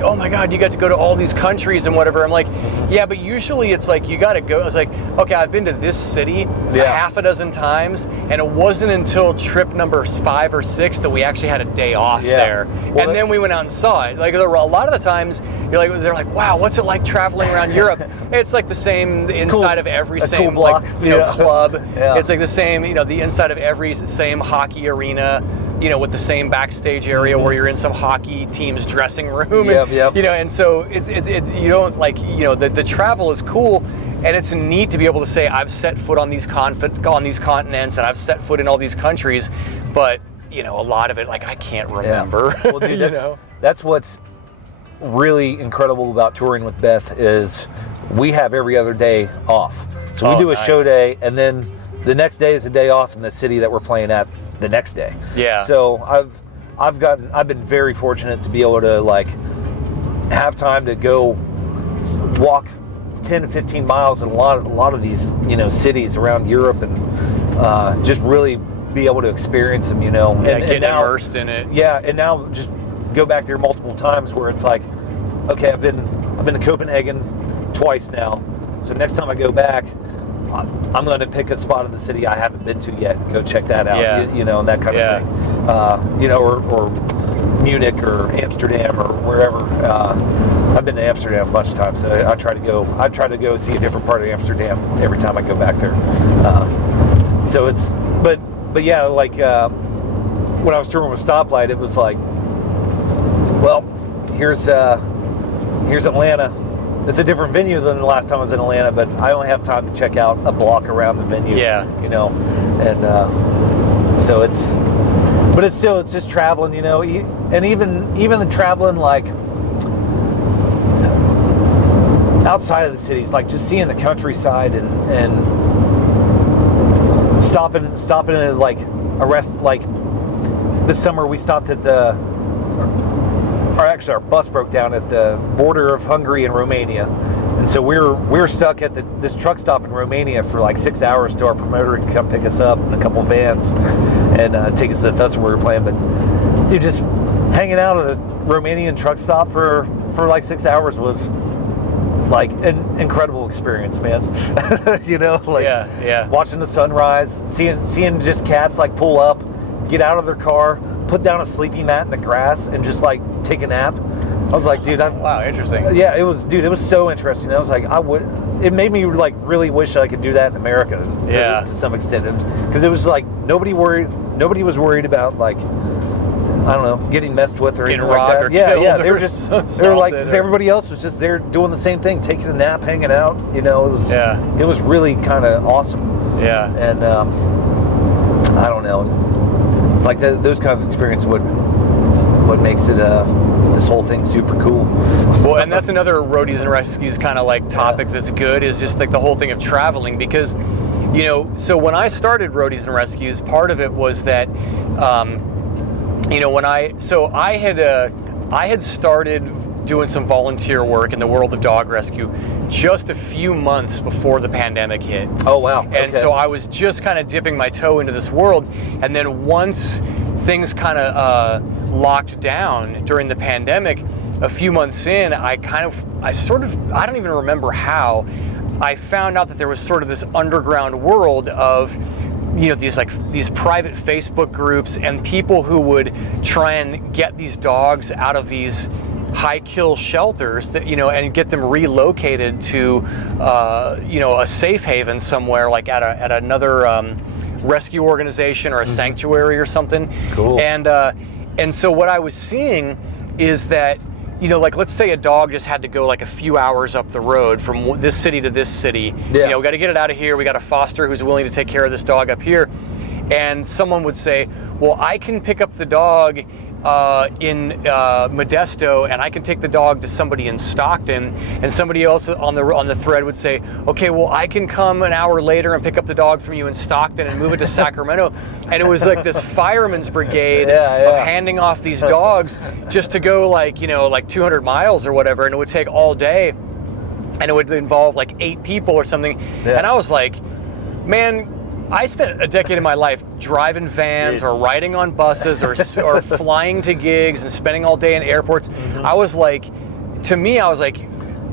oh my God, you got to go to all these countries and whatever. I'm like, yeah, but usually it's like you got to go. It's like, okay, I've been to this city a half a dozen times, and it wasn't until trip number 5 or 6 that we actually had a day off there. Well, and then we went out and saw it. Like there were a lot of the times they're like, wow, what's it like traveling around Europe? It's like the same inside of every same cool block. Club. It's like the same, the inside of every same hockey arena. With the same backstage area where you're in some hockey team's dressing room, and so it's you don't like, the travel is cool, and it's neat to be able to say I've set foot on these continents, and I've set foot in all these countries, but a lot of it like I can't remember. Well, dude, that's what's really incredible about touring with Beth is we have every other day off. So we do a show day, and then the next day is a day off in the city that we're playing at the next day. Yeah. So I've been very fortunate to be able to like have time to go walk 10 to 15 miles in a lot of these cities around Europe, and just really be able to experience them, and get now, immersed in it. Yeah, and now just go back there multiple times where it's like, okay, I've been to Copenhagen twice now, so next time I go back, I'm going to pick a spot in the city I haven't been to yet and go check that out, and that kind of thing. Or Munich or Amsterdam or wherever. I've been to Amsterdam a bunch of times, so I try to go see a different part of Amsterdam every time I go back there. So it's, but yeah, like when I was touring with Stoplight, it was like, well, here's here's Atlanta. It's a different venue than the last time I was in Atlanta, but I only have time to check out a block around the venue. Yeah. You know, and so it's just traveling, you know, and even the traveling like outside of the cities, like just seeing the countryside and stopping at like a rest. Like this summer we stopped at our bus broke down at the border of Hungary and Romania, and so we were stuck at this truck stop in Romania for like 6 hours till our promoter could come pick us up in a couple vans and take us to the festival we were playing. But dude, just hanging out at a Romanian truck stop for like 6 hours was like an incredible experience, man. You know, like watching the sunrise, seeing just cats like pull up, get out of their car, put down a sleeping mat in the grass, and just like take a nap. I was like, dude, wow, interesting. Yeah, it was so interesting. I was like, it made me like really wish I could do that in America to some extent, because it was like nobody was worried about like, I don't know, getting messed with or anything like that. Or killed they were like, because everybody else was just there doing the same thing, taking a nap, hanging out. You know, it was really kind of awesome. Yeah. And I don't know. It's like those kind of experiences what makes it this whole thing super cool. Well, and that's another Roadies and Rescues kind of like topic that's good, is just like the whole thing of traveling, because you know, so when I started Roadies and Rescues, part of it was that you know, I had started doing some volunteer work in the world of dog rescue just a few months before the pandemic hit. Oh, wow. And so I was just kind of dipping my toe into this world. And then once things kind of locked down during the pandemic, a few months in, I don't even remember how, I found out that there was sort of this underground world of, you know, these private Facebook groups and people who would try and get these dogs out of these high kill shelters that, you know, and get them relocated to you know, a safe haven somewhere, like at another rescue organization or a sanctuary or something. Cool. And so what I was seeing is that, you know, like let's say a dog just had to go like a few hours up the road from this city to this city. Yeah. You know, we got to get it out of here. We got a foster who's willing to take care of this dog up here. And someone would say, well, I can pick up the dog in Modesto, and I can take the dog to somebody in Stockton. And somebody else on the thread would say, okay, well, I can come an hour later and pick up the dog from you in Stockton and move it to Sacramento. And it was like this fireman's brigade of handing off these dogs just to go like, you know, like 200 miles or whatever, and it would take all day, and it would involve like 8 people or something. And I was like, man, I spent a decade of my life driving vans or riding on buses or flying to gigs and spending all day in airports. I was like, to me, I was like,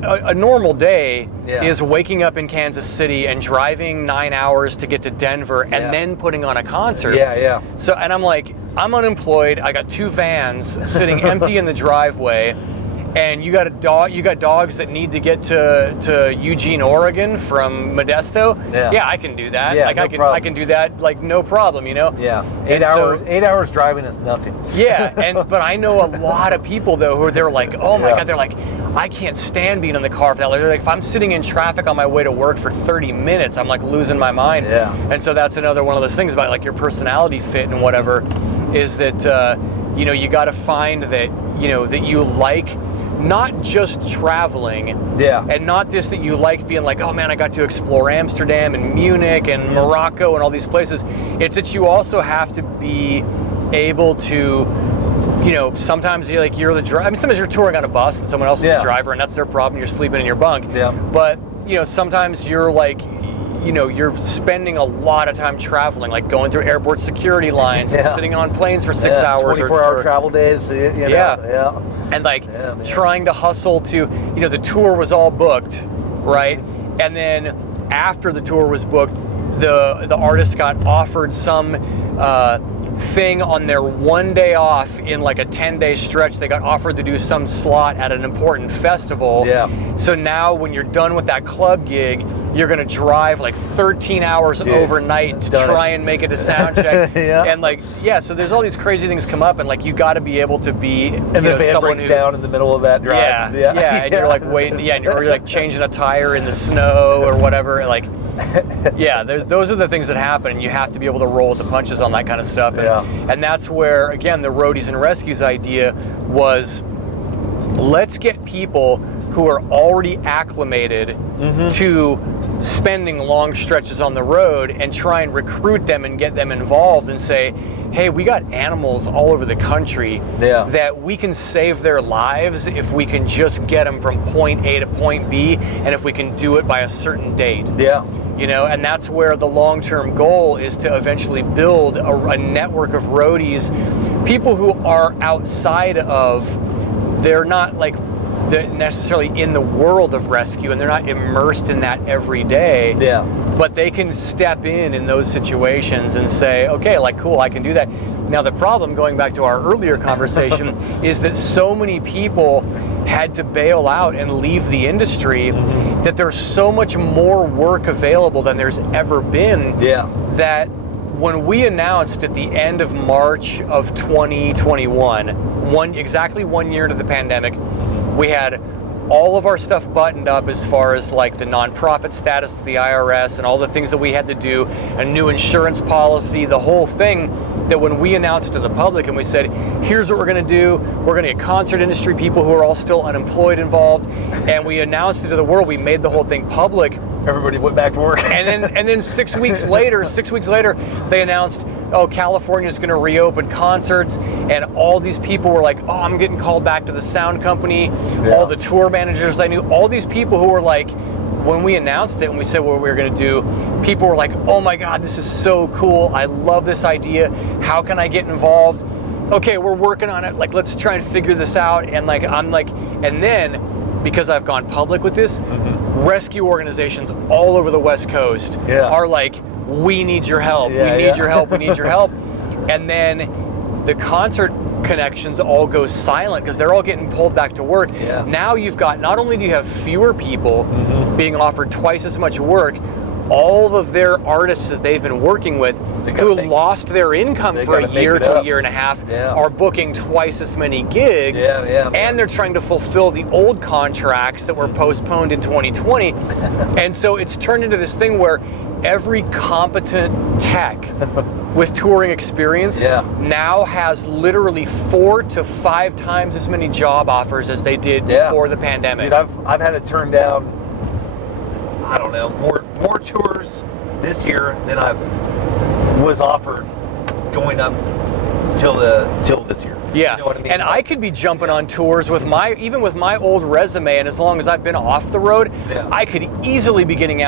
a normal day is waking up in Kansas City and driving 9 hours to get to Denver and then putting on a concert. So, and I'm like, I'm unemployed. I got 2 vans sitting empty in the driveway. And you got a dog. You got dogs that need to get to Eugene, Oregon from Modesto. Yeah, I can do that. Yeah, like no I can do that. Like no problem, you know. Yeah, 8 hours. 8 hours driving is nothing. Yeah, but I know a lot of people though who they're like, oh my God, they're like, I can't stand being in the car for that. They're like, if I'm sitting in traffic on my way to work for 30 minutes, I'm like losing my mind. Yeah. And so that's another one of those things about like your personality fit and whatever, is that you know, you got to find that, you know, that you like not just traveling, and not this that you like being like, oh man, I got to explore Amsterdam and Munich and Morocco and all these places. It's that you also have to be able to, you know, sometimes you're the driver. I mean, sometimes you're touring on a bus and someone else is the driver, and that's their problem. You're sleeping in your bunk. But you know, sometimes you're like, you know, you're spending a lot of time traveling, like going through airport security lines and sitting on planes for 6 hours. 24-hour travel days. You know, and like trying to hustle to, you know, the tour was all booked, right? And then after the tour was booked, the artist got offered some thing on their one day off in like a 10-day stretch. They got offered to do some slot at an important festival. So now when you're done with that club gig, You're going to drive like 13 hours overnight to try and make it to sound check. And like, so there's all these crazy things come up, and like, you got to be able to be, and the van breaks down in the middle of that drive. And you're like waiting, and you're like changing a tire in the snow or whatever. Like, those are the things that happen, and you have to be able to roll with the punches on that kind of stuff. And that's where, again, the Roadies and Rescues idea was, let's get people who are already acclimated to spending long stretches on the road and try and recruit them and get them involved and say, hey, we got animals all over the country that we can save their lives if we can just get them from point A to point B, and if we can do it by a certain date. You know, and that's where the long-term goal is, to eventually build a network of roadies, people who are outside of, they're not like necessarily in the world of rescue, and they're not immersed in that every day. But they can step in those situations and say, okay, like, cool, I can do that. Now, the problem, going back to our earlier conversation, is that so many people had to bail out and leave the industry that there's so much more work available than there's ever been. That when we announced at the end of March of 2021, exactly 1 year into the pandemic, we had all of our stuff buttoned up as far as like the nonprofit status of the IRS and all the things that we had to do, a new insurance policy, the whole thing, that when we announced to the public and we said, here's what we're going to do, we're going to get concert industry people who are all still unemployed involved, and we announced it to the world, we made the whole thing public. Everybody went back to work. and then 6 weeks later, they announced, oh, California's going to reopen concerts, and all these people were like, oh, I'm getting called back to the sound company. All the tour managers I knew, all these people who were like, when we announced it and we said what we were going to do, people were like, oh my God, this is so cool. I love this idea. How can I get involved? Okay, we're working on it. Like, let's try and figure this out. And like, I'm like, and then because I've gone public with this, rescue organizations all over the West Coast are like, we need your help. We need your help. We need your help. And then the concert connections all go silent because they're all getting pulled back to work. Now you've got, not only do you have fewer people being offered twice as much work, all of their artists that they've been working with who lost their income for a year to a year and a half are booking twice as many gigs, and they're trying to fulfill the old contracts that were postponed in 2020. And so it's turned into this thing where every competent tech with touring experience now has literally 4 to 5 times as many job offers as they did before the pandemic. Dude, I've had to turn down, I don't know, more tours this year than I was offered going up till this year. You know what I mean? And I could be jumping on tours with even with my old resume, and as long as I've been off the road, I could easily be getting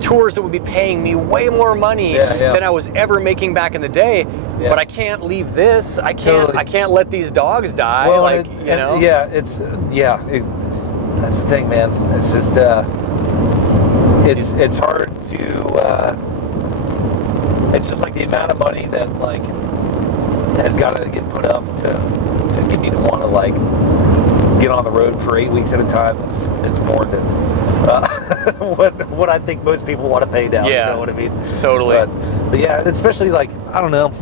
tours that would be paying me way more money than I was ever making back in the day. But I can't leave this. I can't let these dogs die. Well, that's the thing, man. It's just it's hard to. It's just like the amount of money that like has got to get put up to get me to want to like get on the road for 8 weeks at a time. It's more than what I think most people want to pay down. You know what I mean? Totally. But yeah, especially like, I don't know,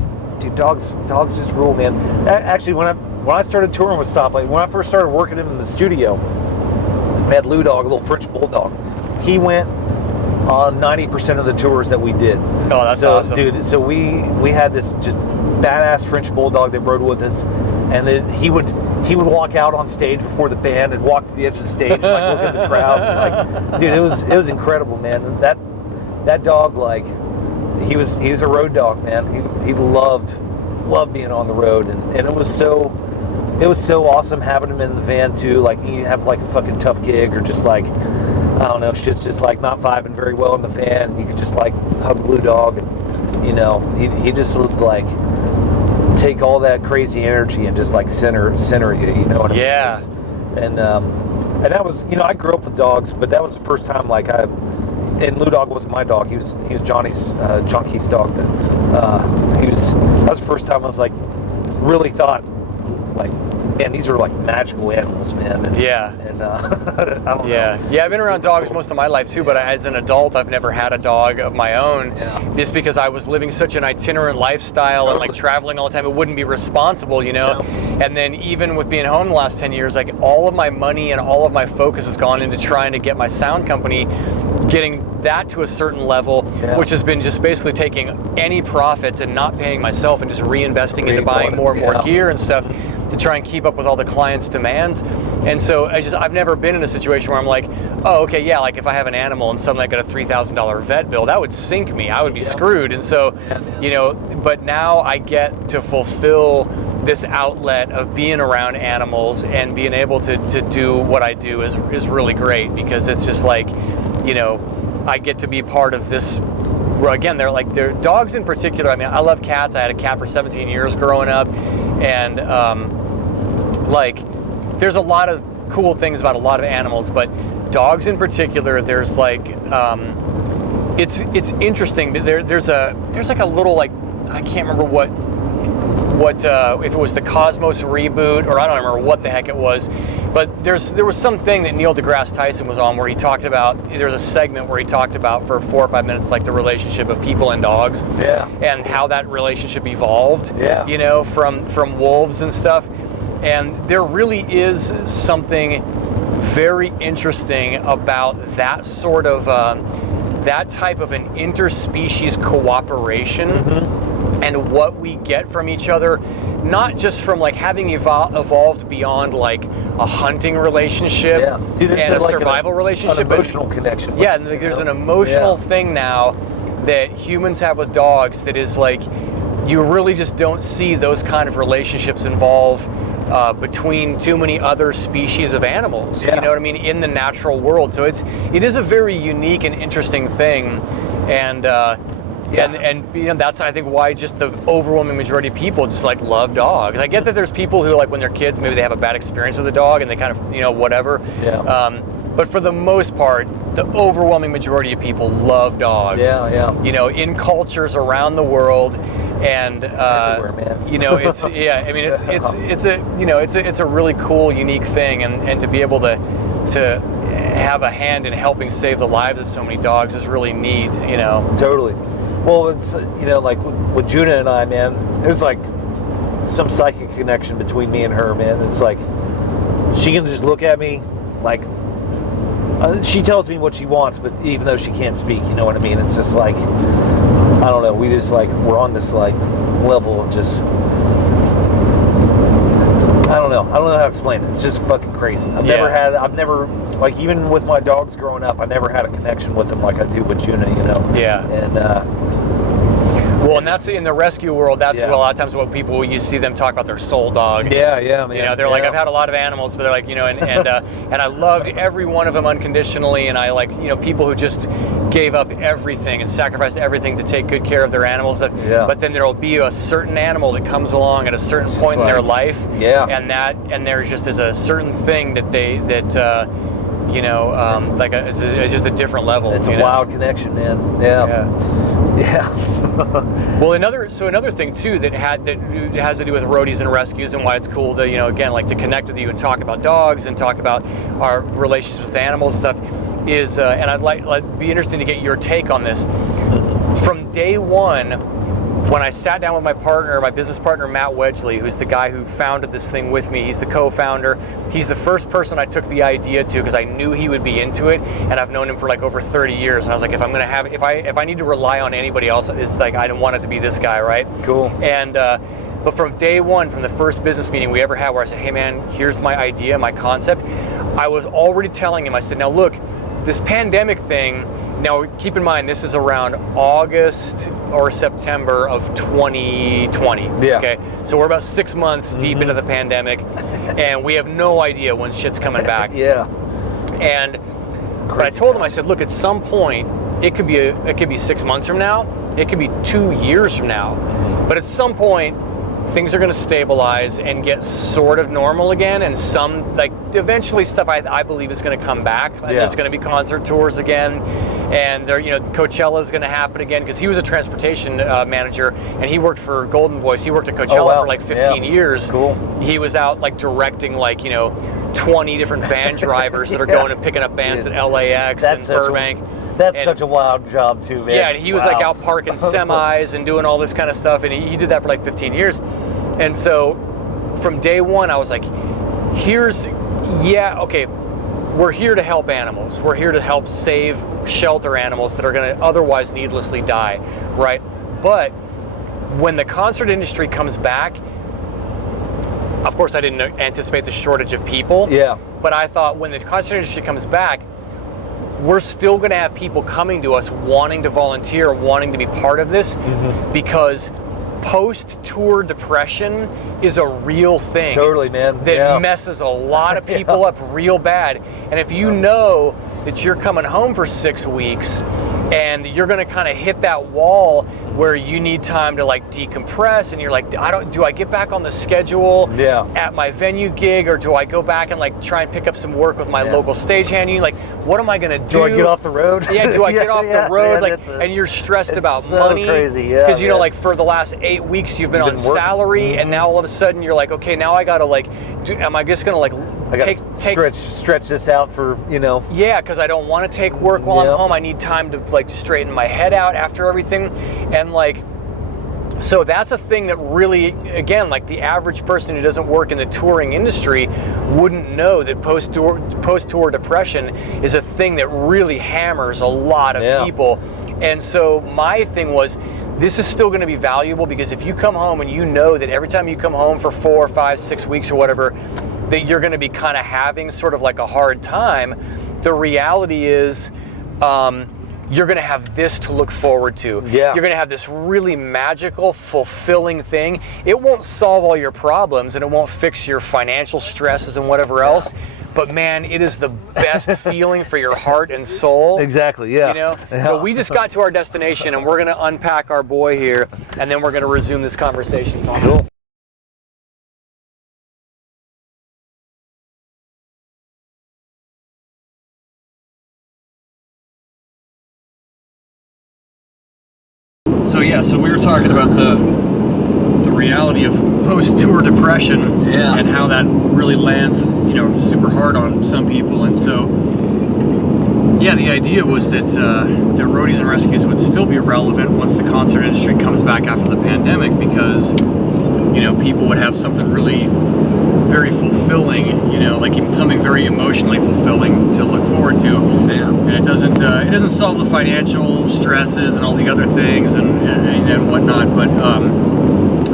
dude, dogs just rule, man. Actually, when I started touring with Stoplight, when I first started working in the studio, I had Lou Dog, a little French bulldog. He went on 90% of the tours that we did. Oh, that's awesome. Dude, so we had this just badass French bulldog that rode with us, and then he would walk out on stage before the band and walk to the edge of the stage and like look at the crowd. Like, dude, it was incredible, man. That dog, like, he was a road dog, man. He loved being on the road, and it was so awesome having him in the van too. Like, you have like a fucking tough gig, or just like, I don't know, shit's just like not vibing very well in the van. You could just like hug Blue Dog, and you know, he just would like take all that crazy energy and just like center you. You know what I mean? Yeah. And that was, you know, I grew up with dogs, but that was the first time like and Lou Dog wasn't my dog. He was Johnny's Chunky's dog. But that was the first time I was like really thought like man, these are like magical animals, man. And, and I don't know. Yeah, I've been around dogs most of my life too, but as an adult, I've never had a dog of my own. Just because I was living such an itinerant lifestyle and like traveling all the time, it wouldn't be responsible, you know. And then even with being home the last 10 years, like all of my money and all of my focus has gone into trying to get my sound company, getting that to a certain level, which has been just basically taking any profits and not paying myself and just reinvesting into buying more and more gear and stuff to try and keep up with all the clients' demands. And so I've never been in a situation where I'm like, oh, okay, yeah, like if I have an animal and suddenly I got a $3,000 vet bill, that would sink me. I would be screwed. And so, you know, but now I get to fulfill this outlet of being around animals and being able to do what I do is really great, because it's just like, you know, I get to be part of this. Again, they're dogs in particular. I mean, I love cats. I had a cat for 17 years growing up, and like there's a lot of cool things about a lot of animals, but dogs in particular, there's like it's interesting. There's like a little, like, I can't remember what if it was the Cosmos reboot, or I don't remember what the heck it was, but there was something that Neil deGrasse Tyson was on where he talked about, there's a segment where he talked about for 4 or 5 minutes like the relationship of people and dogs, and how that relationship evolved, you know, from wolves and stuff. And there really is something very interesting about that sort of that type of an interspecies cooperation, and what we get from each other, not just from like having evolved beyond like a hunting relationship and a like survival relationship, an emotional connection. Yeah, and like, there's an emotional thing now that humans have with dogs that is like, you really just don't see those kind of relationships involve between too many other species of animals. You know what I mean, in the natural world. So it is a very unique and interesting thing, and you know, that's, I think, why just the overwhelming majority of people just like love dogs. I get that there's people who, like, when they're kids, maybe they have a bad experience with a dog and they kind of, you know, whatever. But for the most part, the overwhelming majority of people love dogs. You know, in cultures around the world, and everywhere, man. you know, it's I mean, it's a, you know, it's a really cool, unique thing, and to be able to have a hand in helping save the lives of so many dogs is really neat. You know, totally. Well, it's, you know, like with Juna and I, man, there's like some psychic connection between me and her, man. It's like she can just look at me, like, she tells me what she wants, but even though she can't speak, you know what I mean? It's just like, I don't know, we just like, we're on this like level of just, I don't know how to explain it. It's just fucking crazy. I've never, like, even with my dogs growing up, I never had a connection with them like I do with Juna, you know? And, well, and that's in the rescue world. That's a lot of times what people, you see them talk about their soul dog. Man. You know, they're like, I've had a lot of animals, but they're like, you know, and I loved every one of them unconditionally. And I, like, you know, people who just gave up everything and sacrificed everything to take good care of their animals. But then there'll be a certain animal that comes along at a certain point in their life. And there just is a certain thing that you know, it's just a different level. It's a wild connection, man. Well, another thing too that has to do with Roadies and Rescues, and why it's cool to, you know, again, like, to connect with you and talk about dogs and talk about our relationships with animals and stuff is, and I'd be interested to get your take on this. From day one, when I sat down with my business partner, Matt Wedgley, who's the guy who founded this thing with me, he's the co-founder. He's the first person I took the idea to, because I knew he would be into it, and I've known him for like over 30 years. And I was like, if I need to rely on anybody else, it's like, I don't want it to be this guy, right? Cool. And but from day one, from the first business meeting we ever had, where I said, hey man, here's my idea, my concept, I was already telling him, I said, now look, this pandemic thing. Now, keep in mind, this is around August or September of 2020. Okay, so we're about 6 months deep into the pandemic, and we have no idea when shit's coming back. And but I told him, I said, look, at some point, it could be 6 months from now, it could be 2 years from now, but at some point, things are going to stabilize and get sort of normal again, and some, like, eventually stuff I believe is going to come back. And there's going to be concert tours again, and there, Coachella is going to happen again, because he was a transportation manager, and he worked for Golden Voice. He worked at Coachella for like 15 years. Cool. He was out like directing 20 different van drivers that are going and picking up bands at LAX and Burbank. That's such a wild job too, man. Yeah, and he was like out parking semis and doing all this kind of stuff, and he did that for like 15 years. And so from day one, I was like, we're here to help animals. We're here to help save, shelter animals that are going to otherwise needlessly die, right? But when the concert industry comes back, of course I didn't anticipate the shortage of people. Yeah. But I thought when the concert industry comes back, we're still going to have people coming to us wanting to volunteer, wanting to be part of this, because post-tour depression is a real thing. Totally, man. That messes a lot of people up real bad. And if you know that you're coming home for 6 weeks and you're going to kind of hit that wall where you need time to like decompress, and you're like, do I get back on the schedule at my venue gig, or do I go back and like try and pick up some work with my local stagehand union? Like, what am I going to do? Do I get off the road? Yeah, do I get off the road? Man, and you're stressed about money. Crazy, because like for the last 8 weeks you've been on salary, and now all of a sudden you're like, okay, now I got to like, am I just going to like stretch this out for, Yeah, because I don't want to take work while I'm home. I need time to like straighten my head out after everything. And like, so that's a thing that really, again, like the average person who doesn't work in the touring industry wouldn't know that post-tour depression is a thing that really hammers a lot of people. And so my thing was, this is still going to be valuable, because if you come home and you know that every time you come home for 4, 5, 6 weeks or whatever, that you're going to be kind of having sort of like a hard time, the reality is you're going to have this to look forward to. Yeah. You're going to have this really magical, fulfilling thing. It won't solve all your problems, and it won't fix your financial stresses and whatever else, but man, it is the best feeling for your heart and soul. Exactly, yeah. So we just got to our destination, and we're going to unpack our boy here, and then we're going to resume this conversation. So cool. So we were talking about the reality of post-tour depression and how that really lands, super hard on some people. And so, the idea was that the Roadies and Rescues would still be relevant once the concert industry comes back after the pandemic, because, people would have something really very fulfilling, like something very emotionally fulfilling to look forward to. And it doesn't solve the financial stresses and all the other things and whatnot, but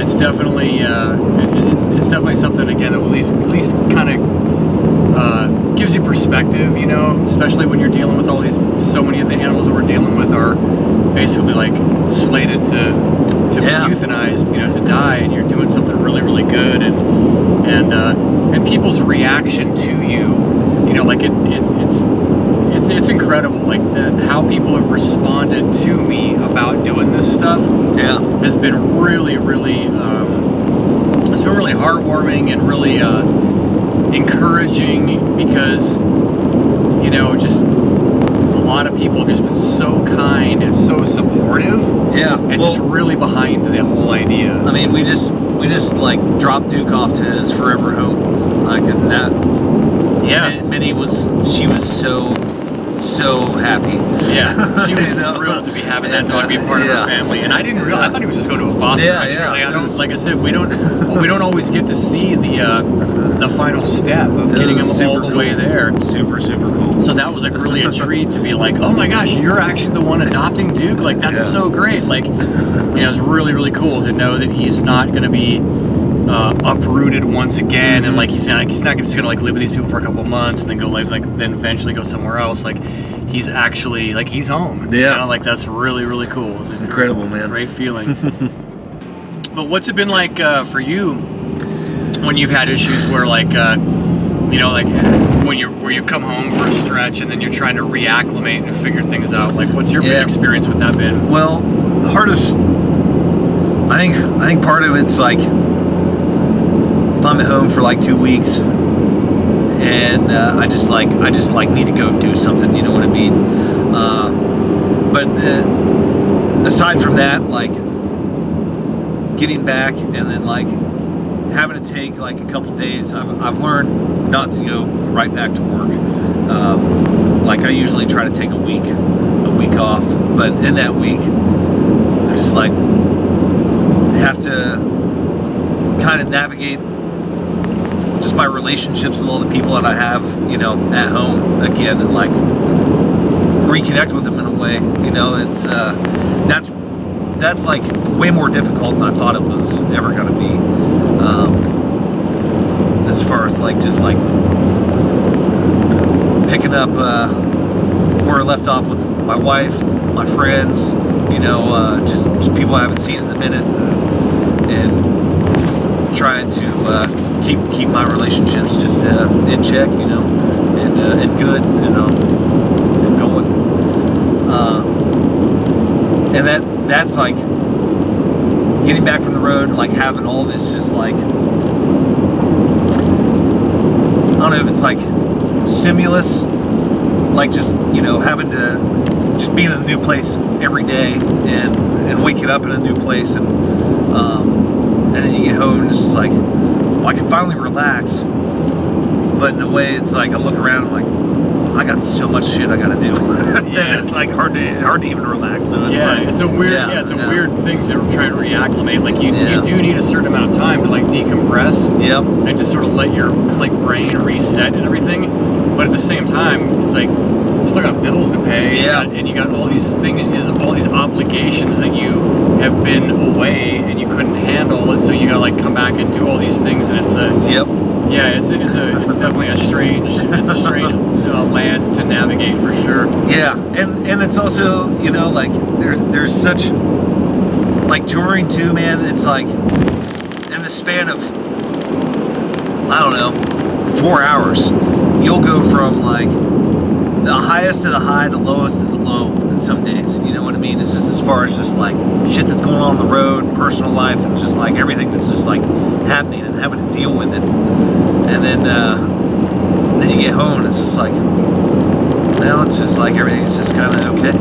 it's definitely it's definitely something, again, that will at least kind of gives you perspective, especially when you're dealing with so many of the animals that we're dealing with are basically like slated to be euthanized, to die, and you're doing something really, really good, and people's reaction to you, like it's incredible, like how people have responded to me about doing this stuff has been really, really it's been really heartwarming and really encouraging, because just a lot of people have just been so kind and so supportive, and just really behind the whole idea. I mean, we just like dropped Duke off to his forever home, like, and that. Minnie was so happy. Yeah, she was thrilled to be having that dog be part of her family, and I didn't realize. I thought he was just going to a foster. Like I said, we don't always get to see the final step of getting him all the way there. Super cool. So that was like really a treat to be like, oh my gosh, you're actually the one adopting Duke. Like, that's so great. Like, it's really, really cool to know that he's not going to be uprooted once again, and like he's not just gonna like live with these people for a couple months and then go then eventually go somewhere else. Like, he's actually like, he's home. Like, that's really, really cool. It's incredible, man. Great feeling. But what's it been like for you when you've had issues where like like where you come home for a stretch and then you're trying to reacclimate and figure things out? Like, what's your experience with that been? Well, the hardest, I think part of it's like, if I'm at home for like 2 weeks and I just need to go do something. You know what I mean? But aside from that, like getting back and then like having to take like a couple days, I've learned not to go right back to work. Like I usually try to take a week off, but in that week I just like have to kind of navigate just my relationships with all the people that I have, you know, at home again, and like reconnect with them in a way. You know, it's that's like way more difficult than I thought it was ever going to be. As far as like just like picking up where I left off with my wife, my friends, you know, just people I haven't seen in a minute, and trying to keep my relationships just in check, you know, and good, you know, and going. And that's like getting back from the road and like having all this just like, I don't know if it's like stimulus, like just, you know, having to just be in a new place every day and waking up in a new place, and then you get home and it's just like, well, I can finally relax, but in a way it's like I look around and like, I got so much shit I gotta do. Yeah. It's like hard to even relax. So it's yeah, like, it's a weird weird thing to try to reacclimate. Like you do need a certain amount of time to like decompress. Yep. And just sort of let your like brain reset and everything. But at the same time, it's like you still got bills to pay. Yeah. And you got all these things, all these obligations that you have been away and you couldn't handle, and so you gotta like come back and do all these things, and it's a yeah, it's definitely a strange land to navigate for sure. Yeah, and it's also, you know, like there's such like touring too, man. It's like in the span of, I don't know, 4 hours, you'll go from like the highest to the high, the lowest to the low in some days. You know what I mean? It's just as far as just like shit that's going on the road, personal life, and just like everything that's just like happening and having to deal with it. And then you get home and it's just like, now it's just like everything's just kind of okay.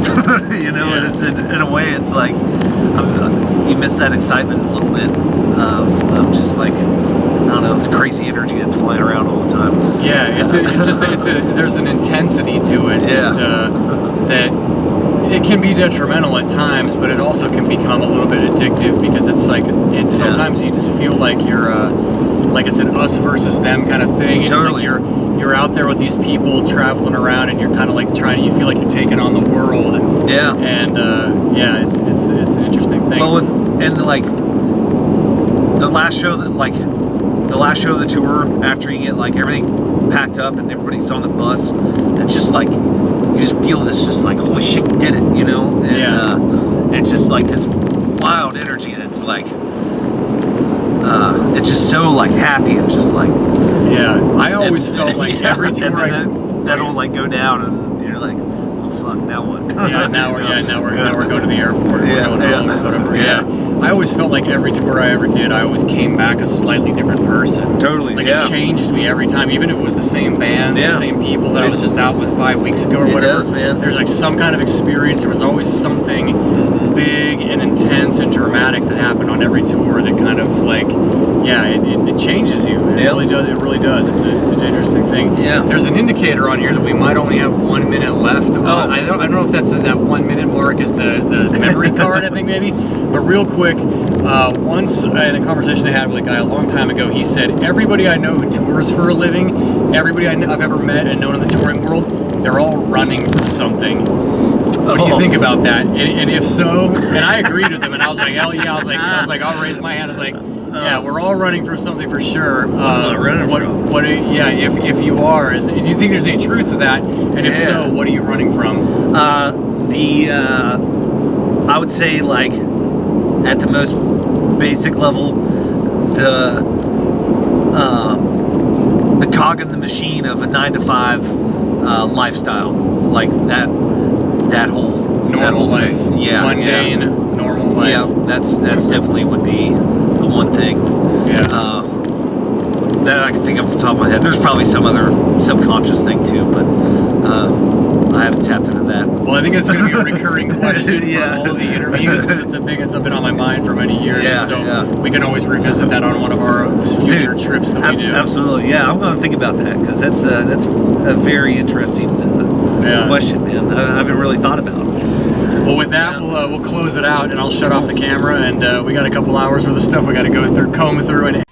You know, and it's in a way it's like you miss that excitement a little bit of just like, I don't know, it's crazy energy that's flying around all the time. Yeah, there's an intensity to it that it can be detrimental at times, but it also can become a little bit addictive, because it's like sometimes you just feel like you're like it's an us versus them kind of thing. Totally. It's like you're out there with these people traveling around, and you're kind of like you feel like you're taking on the world. And it's an interesting thing. Well, and like the last show of the tour, after you get like everything packed up and everybody's on the bus, and just like you just feel this just like, holy shit, you did it, you know? And it's just like this wild energy that's like it's just so like happy and just like, I always felt like every tour that'll like go down and you're like, oh fuck, now what? now we're going to the airport, we're going home or whatever. I always felt like every tour I ever did, I always came back a slightly different person. Totally. Like it changed me every time, even if it was the same band, the same people that I was just out with 5 weeks ago or whatever. Does, man. There's like some kind of experience. There was always something big and intense and dramatic that happened on every tour that kind of like, it changes you. It really does. It really does. It's an interesting thing. Yeah. There's an indicator on here that we might only have 1 minute left. I don't know if that's that 1 minute mark is the memory card, I think maybe. But real quick, once in a conversation I had with a guy a long time ago, he said, everybody I know who tours for a living, everybody I've ever met and known in the touring world, they're all running from something. What do you think about that? And if so, and I agreed with him, and I was like, hell yeah, I was like, I'll raise my hand. I was like, yeah, we're all running from something for sure. If you are, do you think there's any truth to that? And if so, what are you running from? I would say, like, at the most basic level, the cog in the machine of a 9-to-5 lifestyle, like that whole normal life, mundane normal life. Yeah, that's definitely would be the one thing. that I can think of off the top of my head. There's probably some other subconscious thing too, but I haven't tapped into that. Well, I think it's going to be a recurring question for all of the interviews, because it's a thing that's been on my mind for many years. Yeah, so yeah. we can always revisit that on one of our future trips that we do. Absolutely, yeah. I'm going to think about that, because that's a very interesting question, man. I haven't really thought about it. Well, with that, we'll close it out, and I'll shut off the camera, and we got a couple hours worth of stuff we got to go through, comb through, and